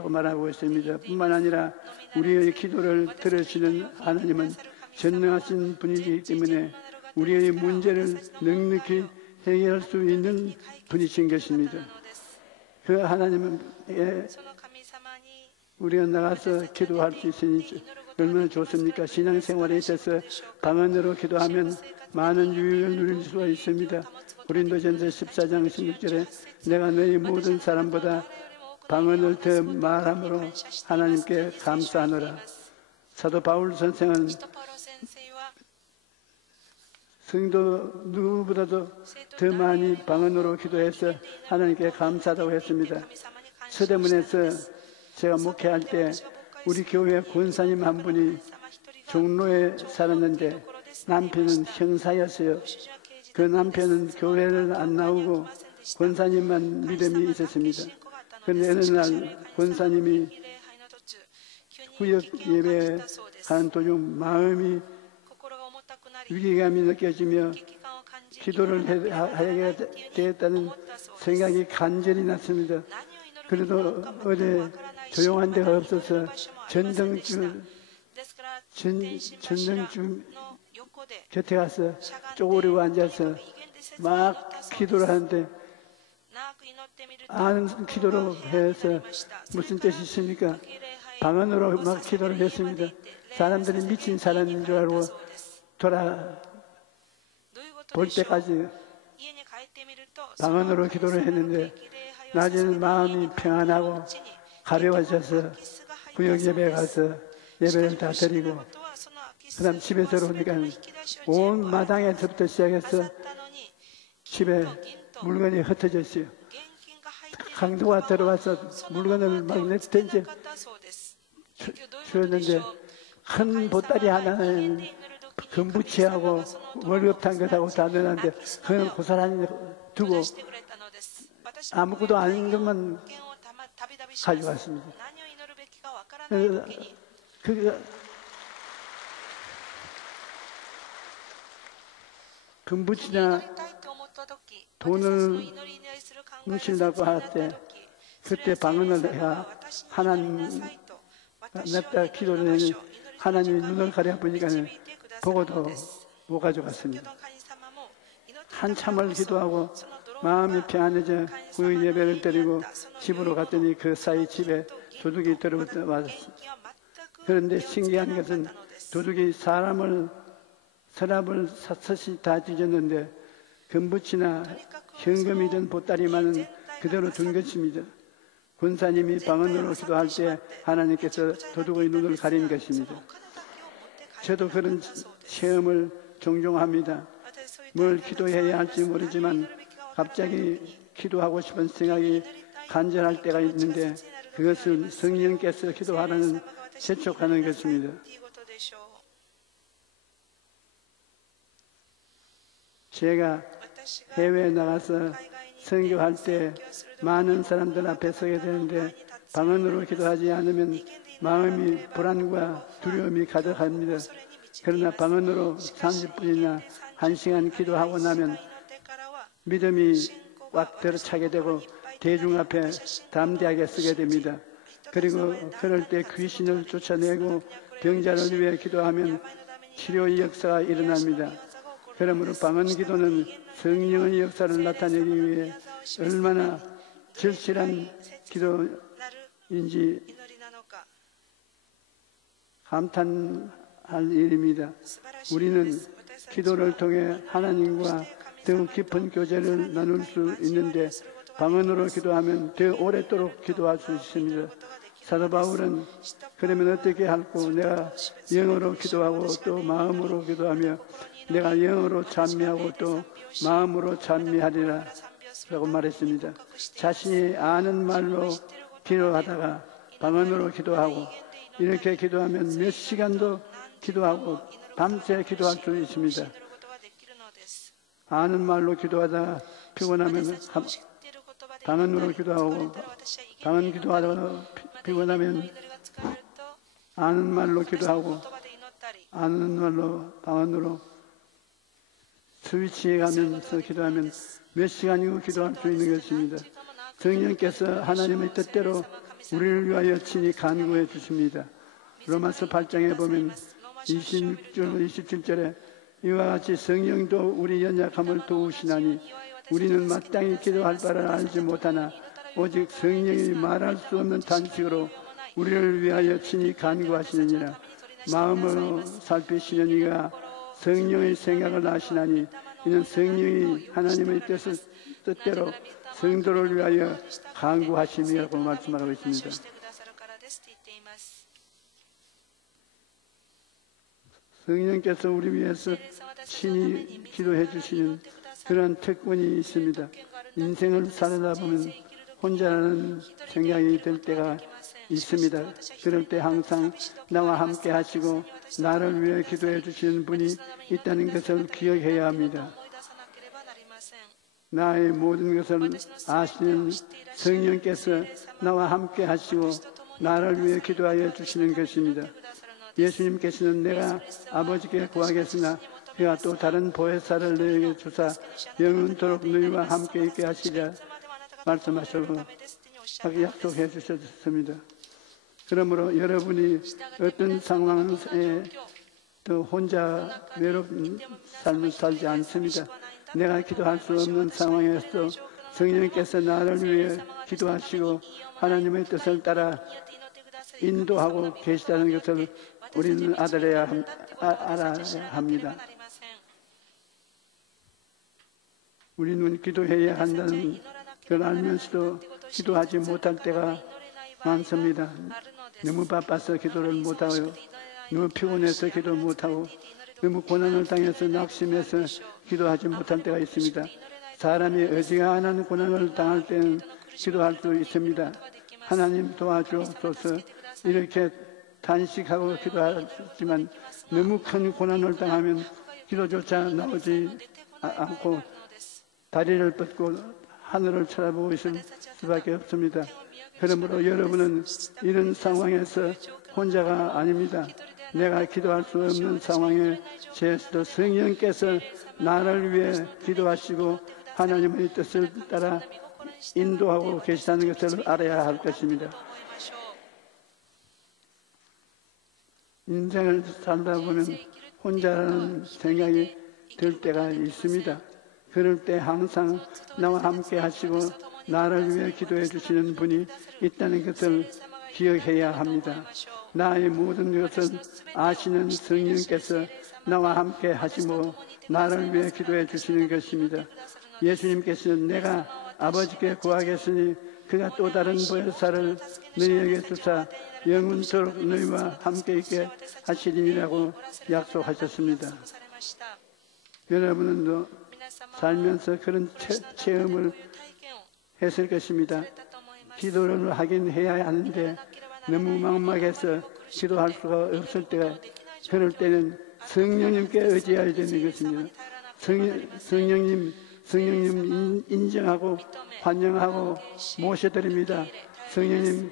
말하고 있습니다. 뿐만 아니라 우리의 기도를 들으시는 하나님은 전능하신 분이기 때문에 우리의 문제를 넉넉히 해결할 수 있는 분이신 것입니다. 그 하나님은 우리가 나가서 기도할 수 있으니 얼마나 좋습니까? 신앙생활에 있어서 방언으로 기도하면 많은 유익을 누릴 수가 있습니다. 고린도전서 14장 16절에 내가 너희 모든 사람보다 방언을 더 말함으로 하나님께 감사하노라. 사도 바울 선생은 성도 누구보다도 더 많이 방언으로 기도해서 하나님께 감사하다고 했습니다. 서대문에서 제가 목회할 때 우리 교회 권사님 한 분이 종로에 살았는데 남편은 형사였어요. 그 남편은 교회를 안 나오고 권사님만 믿음이 있었습니다. 그런데 어느 날 권사님이 구역 예배에 가는 도중 마음이 위기감이 느껴지며 기도를 해야 되겠다는 생각이 간절히 났습니다. 그래도 어제 조용한 데가 없어서 전등줄 곁에 가서 쪼그리고 앉아서 막 기도를 하는데 아는 기도로 해서 무슨 뜻이 있습니까? 방언으로 막 기도를 했습니다. 사람들이 미친 사람인 줄 알고 돌아볼 때까지 방언으로 기도를 했는데 낮에는 마음이 평안하고 가벼워져서 구역 예배에 가서 예배를 다 드리고 그 다음 집에 들어오니까 온 마당에서부터 시작해서 집에 물건이 흩어졌어요. 강도가 들어와서 물건을 막 던져 주었는데 큰 보따리 하나는 금부치하고 월급탄 것하고 다 넣었는데 그건 고스란히 두고 아무것도 아닌 것만 가져왔습니다. 금부치나 돈을 뭉친다고 할 때 그때 방언을 해야 하나님 냅다 기도를 해니 하나님이 눈을 가려보니까 보고도 못 가져갔습니다. 한참을 기도하고 마음이 평안해져 그 예배를 드리고 집으로 갔더니 그 사이 집에 도둑이 들어왔습니다. 그런데 신기한 것은 도둑이 서랍을 샅샅이 다 뒤졌는데 금부치나 현금이든 보따리만은 그대로 둔 것입니다. 권사님이 방언으로 기도할 때 하나님께서 도둑의 눈을 가린 것입니다. 저도 그런 체험을 종종 합니다. 뭘 기도해야 할지 모르지만 갑자기 기도하고 싶은 생각이 간절할 때가 있는데 그것은 성령께서 기도하라는 재촉하는 것입니다. 제가 해외에 나가서 선교할 때 많은 사람들 앞에 서게 되는데 방언으로 기도하지 않으면 마음이 불안과 두려움이 가득합니다. 그러나 방언으로 30분이나 1시간 기도하고 나면 믿음이 꽉 들어차게 되고 대중 앞에 담대하게 서게 됩니다. 그리고 그럴 때 귀신을 쫓아내고 병자를 위해 기도하면 치료의 역사가 일어납니다. 그러므로 방언 기도는 성령의 역사를 나타내기 위해 얼마나 절실한 기도인지 감탄할 일입니다. 우리는 기도를 통해 하나님과 더 깊은 교제를 나눌 수 있는데 방언으로 기도하면 더 오랫도록 기도할 수 있습니다. 사도 바울은 그러면 어떻게 할꼬? 내가 영어로 기도하고 또 마음으로 기도하며 내가 영어로 찬미하고 또 마음으로 찬미하리라 라고 말했습니다. 자신이 아는 말로 기도하다가 방언으로 기도하고 이렇게 기도하면 몇 시간도 기도하고 밤새 기도할 수 있습니다. 아는 말로 기도하다가 피곤하면 방언으로 기도하고 방언 기도하다가 피곤하면 아는 말로 기도하고 아는 말로 방언으로 스위치해 가면서 기도하면 몇 시간이고 기도할 수 있는 것입니다. 성령께서 하나님의 뜻대로 우리를 위하여 친히 간구해 주십니다. 로마서 8장에 보면 26절 27절에 이와 같이 성령도 우리 연약함을 도우시나니 우리는 마땅히 기도할 바를 알지 못하나 오직 성령이 말할 수 없는 단식으로 우리를 위하여 친히 간구하시느니라. 마음으로 살피시는 이가 성령의 생각을 아시나니 이는 성령이 하나님의 뜻대로 성도를 위하여 간구하심이라고 말씀하고 있습니다. 성령께서 우리 위해서 친히 기도해 주시는 그런 특권이 있습니다. 인생을 살다 보면 혼자라는 생각이 들 때가 있습니다. 그럴 때 항상 나와 함께 하시고 나를 위해 기도해 주시는 분이 있다는 것을 기억해야 합니다. 나의 모든 것을 아시는 성령께서 나와 함께 하시고 나를 위해 기도하여 주시는 것입니다. 예수님께서는 내가 아버지께 구하겠으나 그가 또 다른 보혜사를 너에게 주사 영원토록 너희와 함께 있게 하시리라 말씀하시고 약속해 주셨습니다. 그러므로 여러분이 어떤 상황에 또 혼자 외롭은 삶을 살지 않습니다. 내가 기도할 수 없는 상황에서 성령께서 나를 위해 기도하시고 하나님의 뜻을 따라 인도하고 계시다는 것을 우리는 알아야 합니다. 우리는 기도해야 한다는 걸 알면서도 기도하지 못할 때가 많습니다. 너무 바빠서 기도를 못하고요. 너무 피곤해서 기도 못하고 너무 고난을 당해서 낙심해서 기도하지 못할 때가 있습니다. 사람이 어지간한 고난을 당할 때는 기도할 수 있습니다. 하나님 도와주소서 이렇게 단식하고 기도하지만 너무 큰 고난을 당하면 기도조차 나오지 않고 다리를 뻗고 하늘을 쳐다보고 있을 수밖에 없습니다. 그러므로 여러분은 이런 상황에서 혼자가 아닙니다. 내가 기도할 수 없는 상황에 제스도 성령께서 나를 위해 기도하시고 하나님의 뜻을 따라 인도하고 계시다는 것을 알아야 할 것입니다. 인생을 살다 보면 혼자라는 생각이 들 때가 있습니다. 그럴 때 항상 나와 함께 하시고 나를 위해 기도해 주시는 분이 있다는 것을 기억해야 합니다. 나의 모든 것을 아시는 성령께서 나와 함께 하시고 나를 위해 기도해 주시는 것입니다. 예수님께서는 내가 아버지께 구하겠으니 그가 또 다른 보혜사를 너희에게 주사 영원토록 너희와 함께 있게 하시리라고 약속하셨습니다. 여러분도 살면서 그런 체험을 했을 것입니다. 기도를 하긴 해야 하는데 너무 막막해서 기도할 수가 없을 때가 그럴 때는 성령님께 의지해야 되는 것입니다. 성령님 인정하고 환영하고 모셔드립니다. 성령님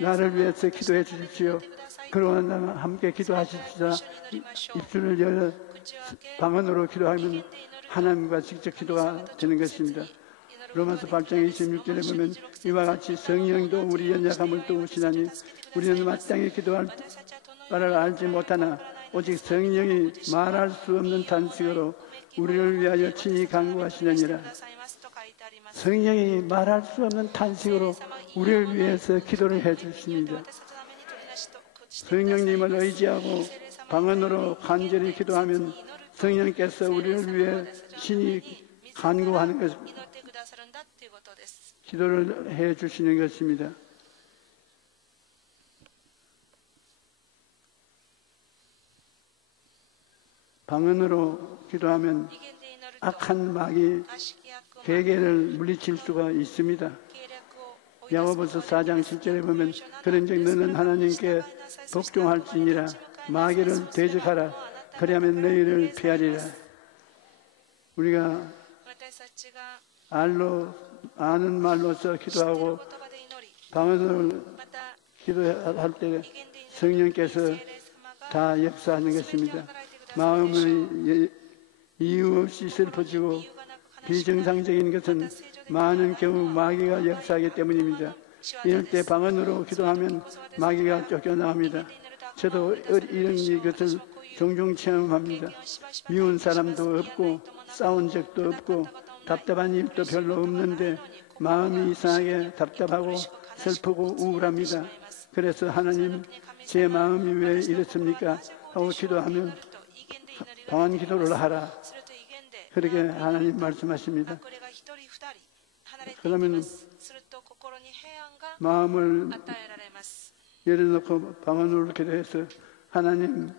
나를 위해서 기도해 주십시오. 그러나 함께 기도하십시다. 입술을 열어 방언으로 기도하면 하나님과 직접 기도가 되는 것입니다. 로마서 8장 26절에 보면 이와 같이 성령도 우리 연약함을 도우시나니 우리는 마땅히 기도할 바를 알지 못하나 오직 성령이 말할 수 없는 단식으로 우리를 위하여 친히 간구하시느니라. 성령이 말할 수 없는 탄식으로 우리를 위해서 기도를 해 주십니다. 성령님을 의지하고 방언으로 간절히 기도하면 성령께서 우리를 위해 신이 간구하는 것, 기도를 해 주시는 것입니다. 방언으로 기도하면 악한 마귀 괴계를 물리칠 수가 있습니다. 야고보서 4장 7절에 보면 그런즉 너는 하나님께 복종할지니라 마귀를 대적하라 그리하면 너희를 피하리라. 우리가 아는 말로서 기도하고 방언으로 기도할 때 성령께서 다 역사하는 것입니다. 마음이 이유 없이 슬퍼지고 비정상적인 것은 많은 경우 마귀가 역사하기 때문입니다. 이럴 때 방언으로 기도하면 마귀가 쫓겨나옵니다. 저도 이런 것을 종종 체험합니다. 미운 사람도 없고 싸운 적도 없고 답답한 일도 별로 없는데 마음이 이상하게 답답하고 슬프고 우울합니다. 그래서 하나님 제 마음이 왜 이렇습니까? 하고 기도하면 방언 기도를 하라. 그렇게 하나님 말씀하십니다. 그러면 마음을 열어놓고 방언으로 기도해서 하나님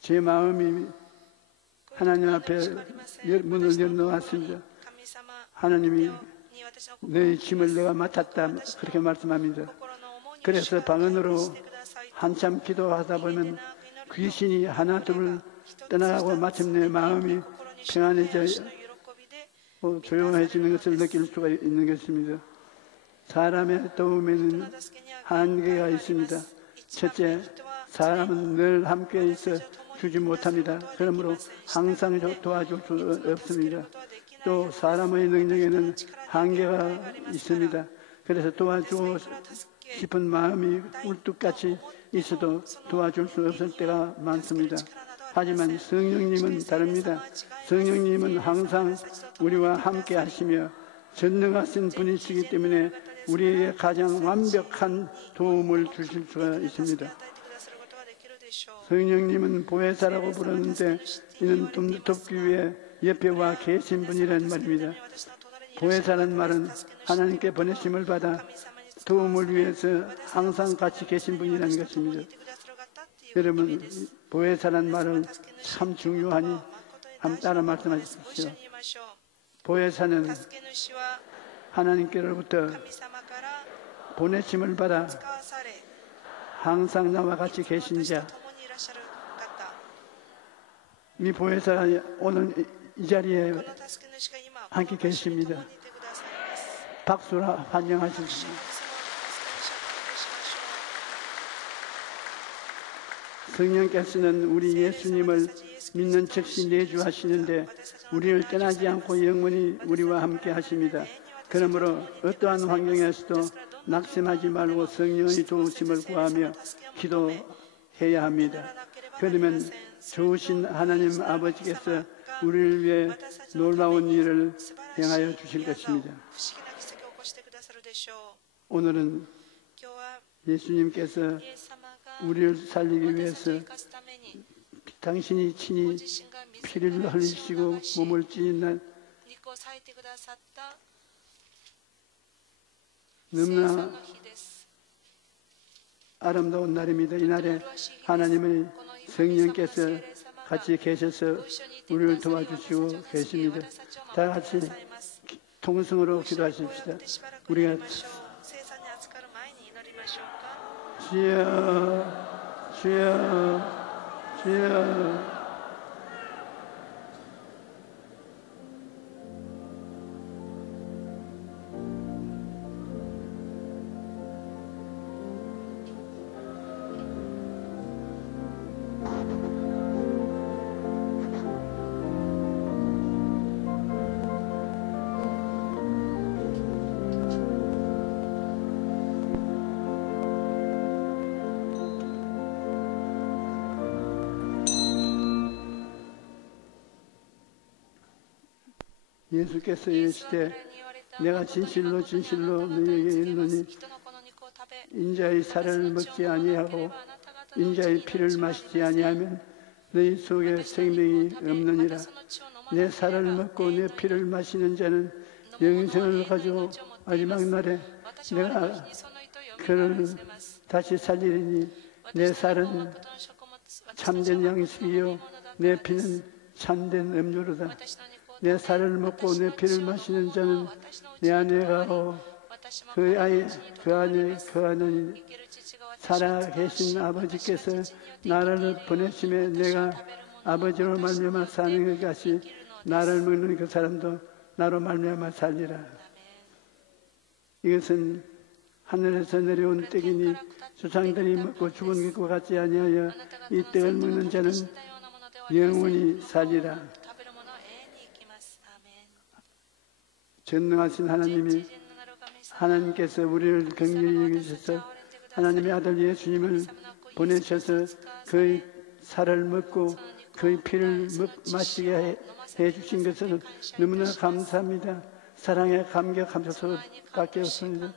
제 마음이 하나님 앞에 문을 열어놓았습니다. 하나님이 내 짐을 내가 맡았다 그렇게 말씀합니다. 그래서 방언으로 한참 기도하다 보면 귀신이 하나 둘 떠나가고 마침내 마음이 평안해져 조용해지는 것을 느낄 수가 있는 것입니다. 사람의 도움에는 한계가 있습니다. 첫째, 사람은 늘 함께 있어 주지 못합니다. 그러므로 항상 도와줄 수 없습니다. 또 사람의 능력에는 한계가 있습니다. 그래서 도와주고 싶은 마음이 울뚝같이 있어도 도와줄 수 없을 때가 많습니다. 하지만 성령님은 다릅니다. 성령님은 항상 우리와 함께 하시며 전능하신 분이시기 때문에 우리에게 가장 완벽한 도움을 주실 수가 있습니다. 성령님은 보혜사라고 부르는데 이는 돕기 위해 옆에 와 계신 분이라는 말입니다. 보혜사라는 말은 하나님께 보내심을 받아 도움을 위해서 항상 같이 계신 분이라는 것입니다. 여러분, 보혜사라는 말은 참 중요하니 한번 따라 말씀하십시오. 보혜사는 하나님께로부터 보내심을 받아 항상 나와 같이 계신 자. 이 보혜사가 오늘 이 자리에 함께 계십니다. 박수로 환영하십시오. 성령께서는 우리 예수님을 믿는 즉시 내주하시는데 우리를 떠나지 않고 영원히 우리와 함께 하십니다. 그러므로 어떠한 환경에서도 낙심하지 말고 성령의 도우심을 구하며 기도해야 합니다. 그러면 좋으신 하나님 아버지께서 우리를 위해 놀라운 일을 행하여 주실 것입니다. 오늘은 예수님께서 우리를 살리기 위해서 당신이 친히 피를 흘리시고 몸을 찢은 날 너무나 아름다운 날입니다. 이날에 하나님의 성령께서 같이 계셔서 우리를 도와주시고 계십니다. 다 같이 통성으로 기도하십시다. 우리가 주여 주여 주여 예수께서 이르시되 내가 진실로 진실로 너희에게 이르노니 인자의 살을 먹지 아니하고 인자의 피를 마시지 아니하면 너희 속에 생명이 없느니라. 내 살을 먹고 내 피를 마시는 자는 영생을 가지고 마지막 날에 내가 그를 다시 살리리니 내 살은 참된 양식이요 내 피는 참된 음료로다. 내 살을 먹고 내 피를 마시는 자는 내 안에 가고 그 안에 거하느니 살아계신 아버지께서 나를 보내심에 내가 아버지로 말미암아 사는 것 같이 나를 먹는 그 사람도 나로 말미암아 살리라. 이것은 하늘에서 내려온 떡이니 조상들이 먹고 죽은 것과 같지 아니하여 이 떡을 먹는 자는 영원히 살리라. 전능하신 하나님께서 우리를 긍휼히 여기셔서 하나님의 아들 예수님을 보내셔서 그의 살을 먹고 그의 피를 마시게 해주신 것을 너무나 감사합니다. 사랑에 감격하면서밖에 없습니다.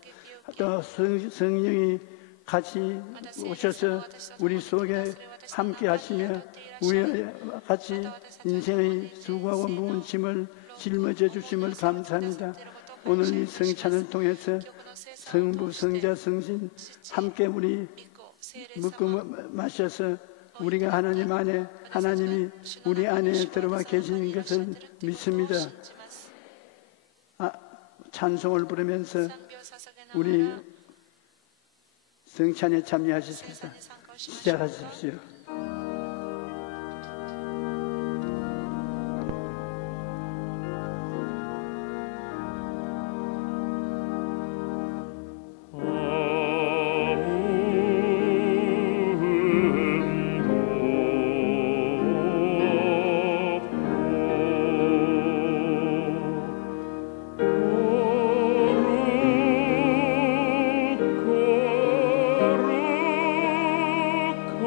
또 성령이 같이 오셔서 우리 속에 함께 하시며 우리와 같이 인생의 수고하고 무거운 짐을 짊어져 주심을 감사합니다. 오늘 이 성찬을 통해서 성부, 성자, 성신 함께 우리 먹고 마셔서 우리가 하나님 안에 하나님이 우리 안에 들어와 계시는 것을 믿습니다. 찬송을 부르면서 우리 성찬에 참여하십시오. 시작하십시오.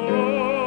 거룩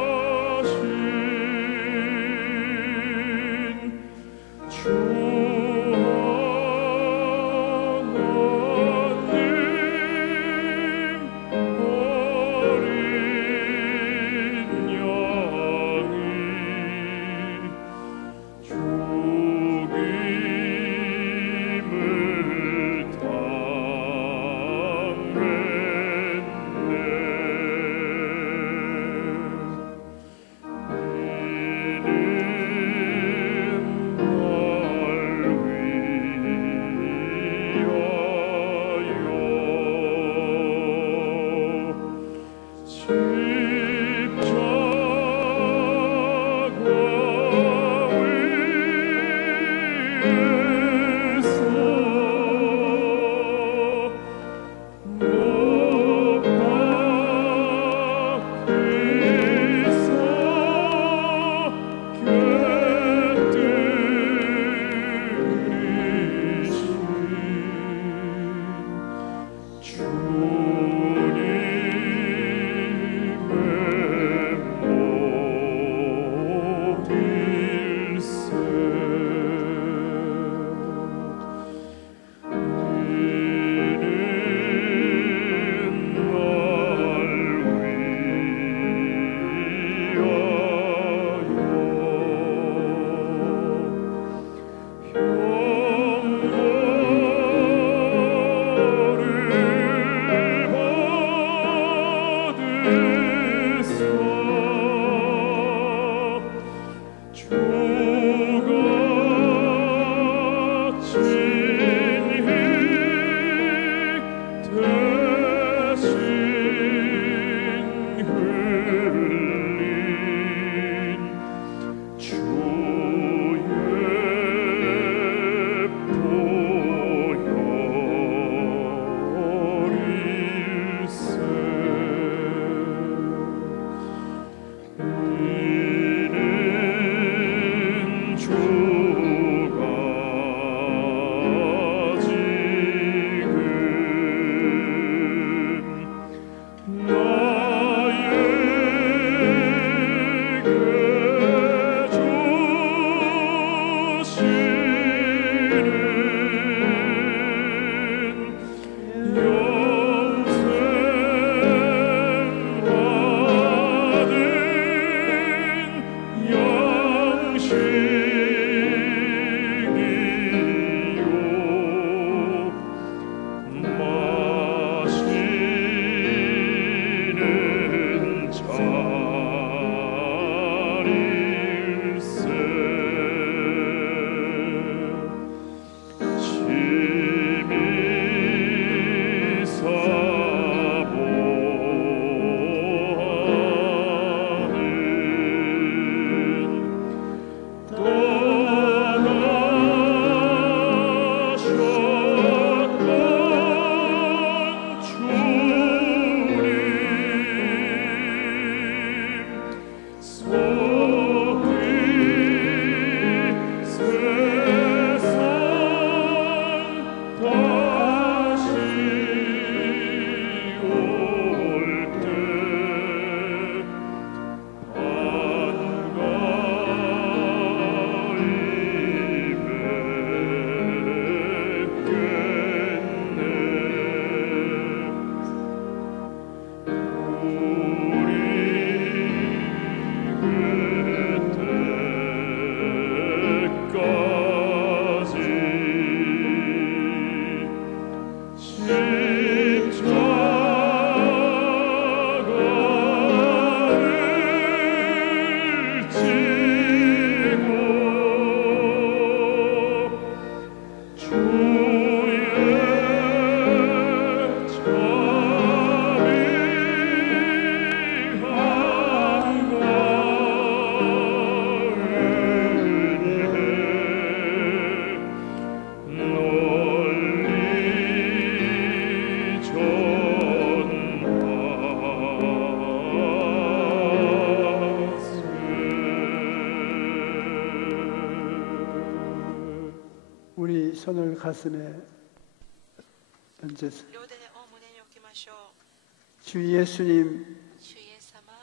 우리 손을 가슴에 얹어서 両手でお胸に置きましょう。 주 예수님, 主イエス様、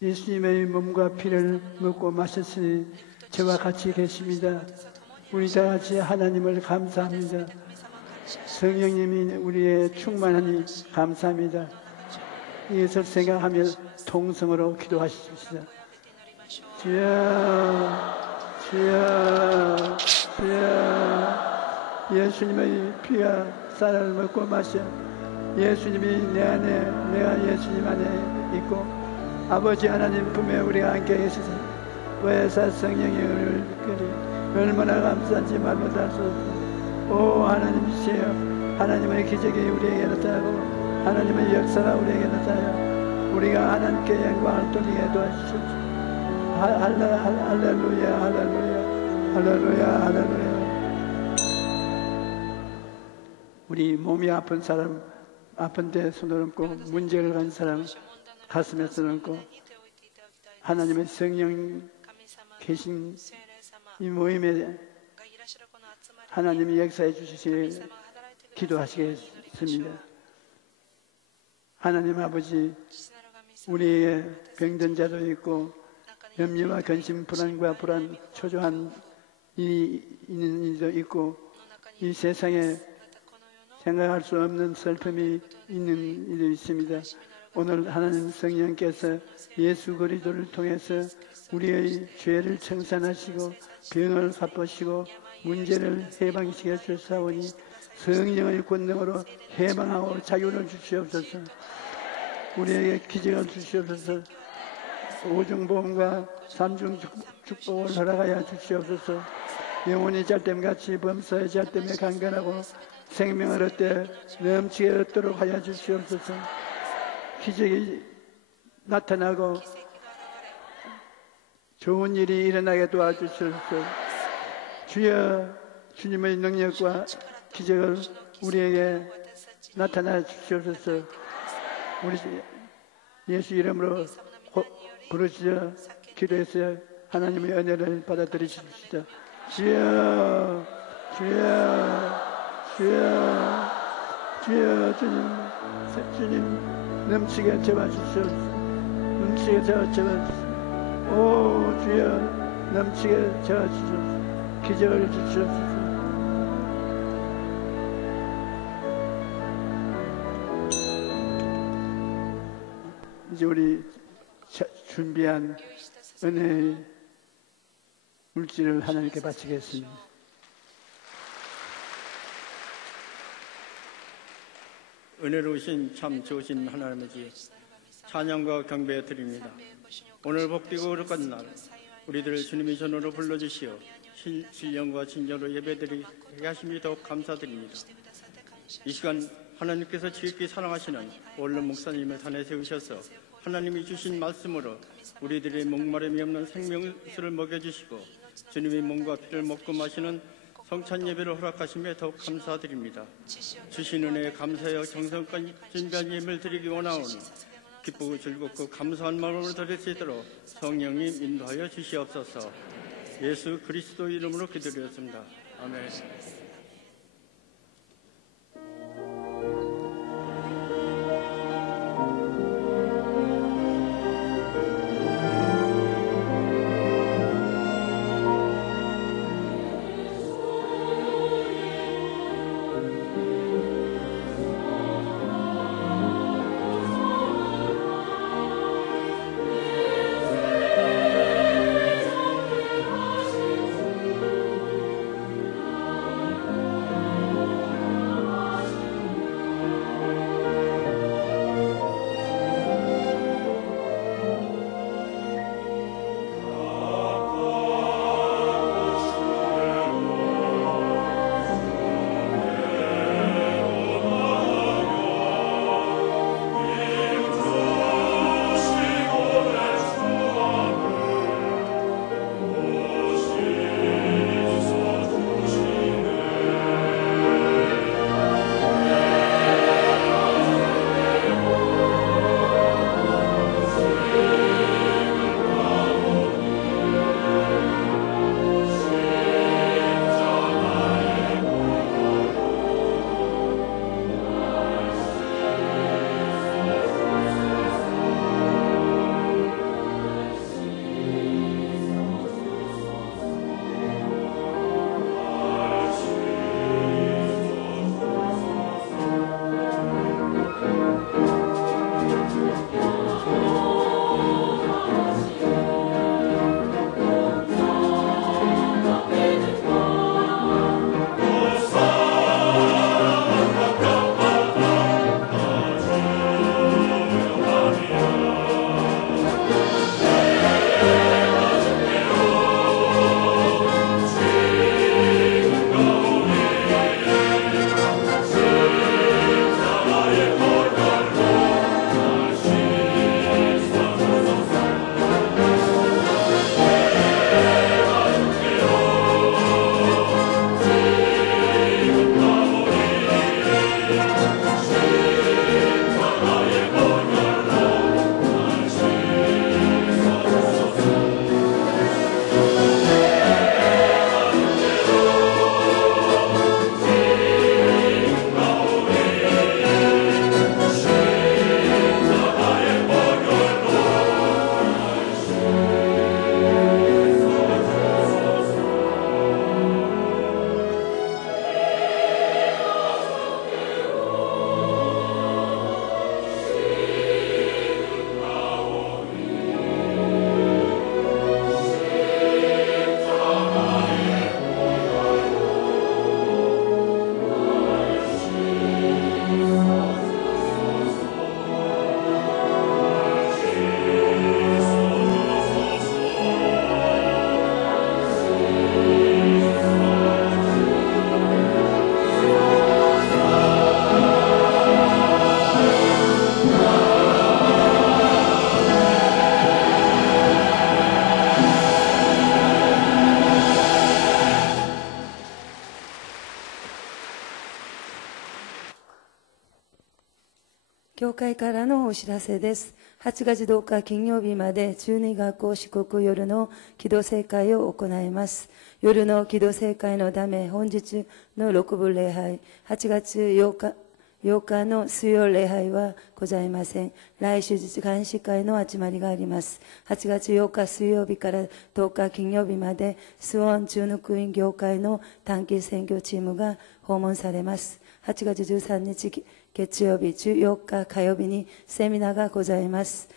예수님의 몸과 피를 먹고 마셨으니 저와 같이 계십니다. 우리 다 같이 하나님을 감사합니다. 성령님이 우리의 충만하니 감사합니다. 이것을 생각하며 통성으로 기도하십시다. 주여, 주여, 주여. 예수님의 피와 쌀을 먹고 마셔. 예수님이 내 안에, 내가 예수님 안에 있고 아버지 하나님 품에 우리가 함께 계시사 보혜사 성령의 은혜를 느끼리. 얼마나 감사한지 말 못할 수 없다. 오 하나님이시여, 하나님의 기적이 우리에게 나타나고 하나님의 역사가 우리에게 나타나요. 우리가 하나님께 영광을 돌리게 도와주십시오. 할렐루야, 할렐루야, 할렐루야, 할렐루야. 우리 몸이 아픈 사람, 아픈데 손을 얹고 문제를 가진 사람 가슴에 손을 얹고 하나님의 성령 계신 이 모임에 하나님이 역사해 주시길 기도하시겠습니다. 하나님 아버지, 우리의 병든 자도 있고 염려와 근심, 불안과 불안, 초조한 일이 있는 일도 있고 이 세상에 생각할 수 없는 슬픔이 있는 일도 있습니다. 오늘 하나님 성령께서 예수 그리스도를 통해서 우리의 죄를 청산하시고 병을 갚으시고 문제를 해방시켜 주사오니 성령의 권능으로 해방하고 자유를 주시옵소서. 우리에게 기적을 주시옵소서. 오중보험과 삼중 축복을 허락하여 주시옵소서. 영혼이 짤됨같이 범사의 짤됨에 강건하고 생명을 얻되 넘치게 얻도록 하여 주시옵소서. 기적이 나타나고 좋은 일이 일어나게 도와주시옵소서. 주여, 주님의 능력과 기적을 우리에게 나타나 주시옵소서. 우리 예수 이름으로 부르짖어 기도해서 하나님의 은혜를 받아들이십시다. 주여, 주여, 주여, 주여, 주님 넘치게 채워주시옵소서. 넘치게 채워주시옵소서. 오 주여, 넘치게 채워주시옵소서. 기적을 주시옵소서. 이제 우리 준비한 은혜의 물질을 하나님께 바치겠습니다. 은혜로우신 참 좋으신 하나님 아버지, 찬양과 경배 드립니다. 오늘 복되고 거룩한 날, 우리들을 주님의 전으로 불러주시어 신령과 진정으로 예배드리게 하심이 더욱 감사드립니다. 이 시간 하나님께서 지극히 사랑하시는 원룸 목사님을 단에 세우셔서 하나님이 주신 말씀으로 우리들의 목마름이 없는 생명수를 먹여주시고 주님의 몸과 피를 먹고 마시는 성찬 예배를 허락하심에 더욱 감사드립니다. 주신 은혜에 감사하여 정성껏 준비한 예배를 드리기 원하오니 기쁘고 즐겁고 감사한 마음으로 드릴 수 있도록 성령님 인도하여 주시옵소서. 예수 그리스도 이름으로 기도드렸습니다. 아멘. 教会からのお知らせです。8月10日金曜日まで12学校四国夜の祈祷聖会を行います。夜の祈祷聖会のため本日の6部礼拝、8月8日の水曜礼拝はございません。来週日監視会の集まりがあります。8月8日水曜日から10日金曜日までスウォン中野区員業界の短期選挙チームが訪問されます。8月13日月曜日、14日火曜日にセミナーがございます。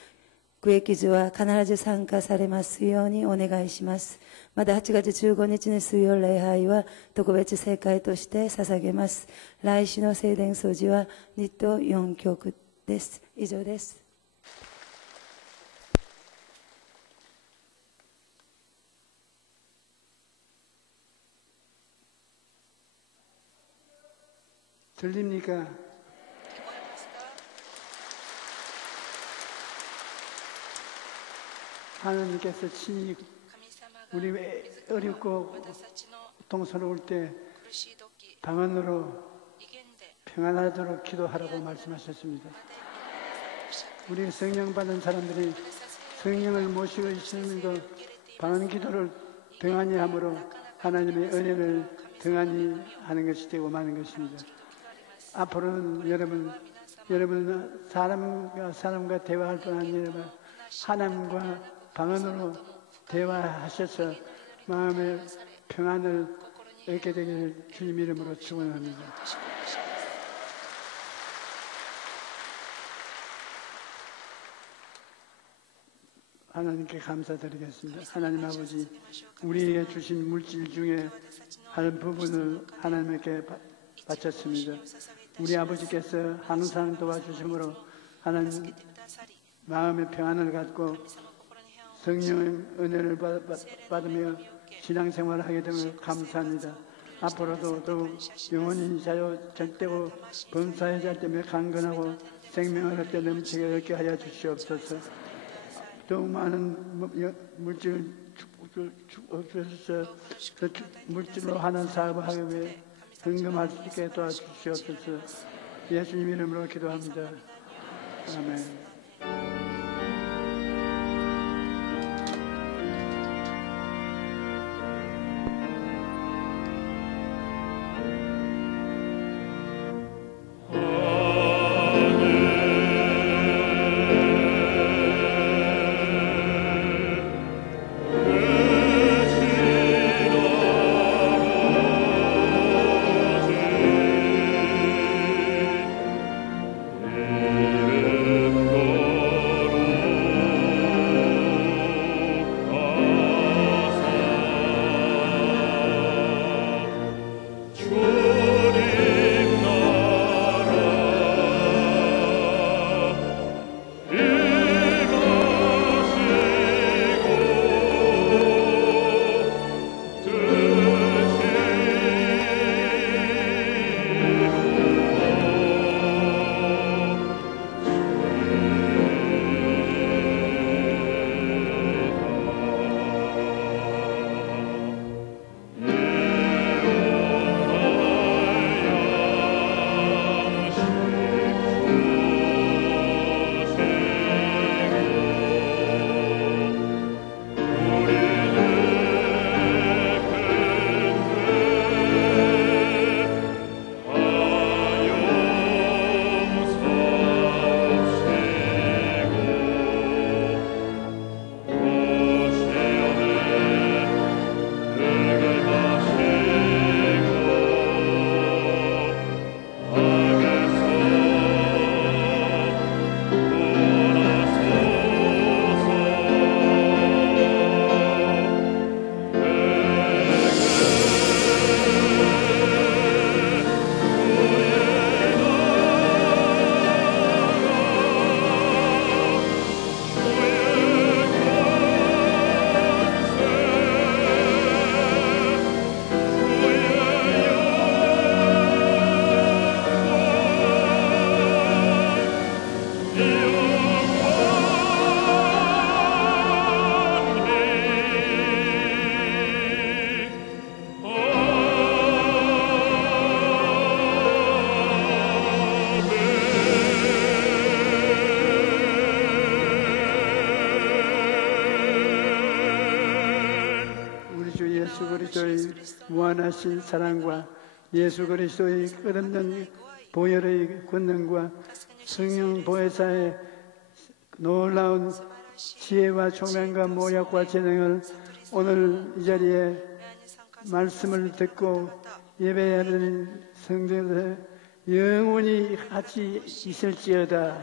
区域図は必ず参加されますようにお願いします。また8月15日の水曜礼拝は特別聖会として捧げます。来週の聖殿掃除は2と4曲です。以上です。들립니까? 하나님께서 친히 우리 어렵고 고통스러울 때 방언으로 평안하도록 기도하라고 말씀하셨습니다. 우리 성령 받은 사람들이 성령을 모시고 있으면도 방언 기도를 등한히 함으로 하나님의 은혜를 등한히 하는 것이 되고 마는 것입니다. 앞으로는 여러분 사람과 대화할 뿐 아니라 하나님과 방언으로 대화하셔서 마음의 평안을 얻게 되기를 주님 이름으로 축원합니다. 하나님께 감사드리겠습니다. 하나님 아버지, 우리에게 주신 물질 중에 한 부분을 하나님께 바쳤습니다. 우리 아버지께서 항상 도와주심으로 하나님 마음의 평안을 갖고 성령의 은혜를 받으며 신앙생활을 하게 되면 감사합니다. 앞으로도 더욱 영원히 자유 절대고 범사의 잘 때문에 강건하고 생명을 얻게 넘치게 얻게 하여 주시옵소서. 더욱 많은 물질을 주셔서 물질로 하는 사업을 하기 위해 헌금할 수 있게 도와주시옵소서. 예수님 이름으로 기도합니다. 아멘. 예수 그리스도의 무한하신 사랑과 예수 그리스도의 끝없는 보혈의 권능과 성령 보혜사의 놀라운 지혜와 총명과 모략과 재능을 오늘 이 자리에 말씀을 듣고 예배하는 성도들 영원히 같이 있을지어다.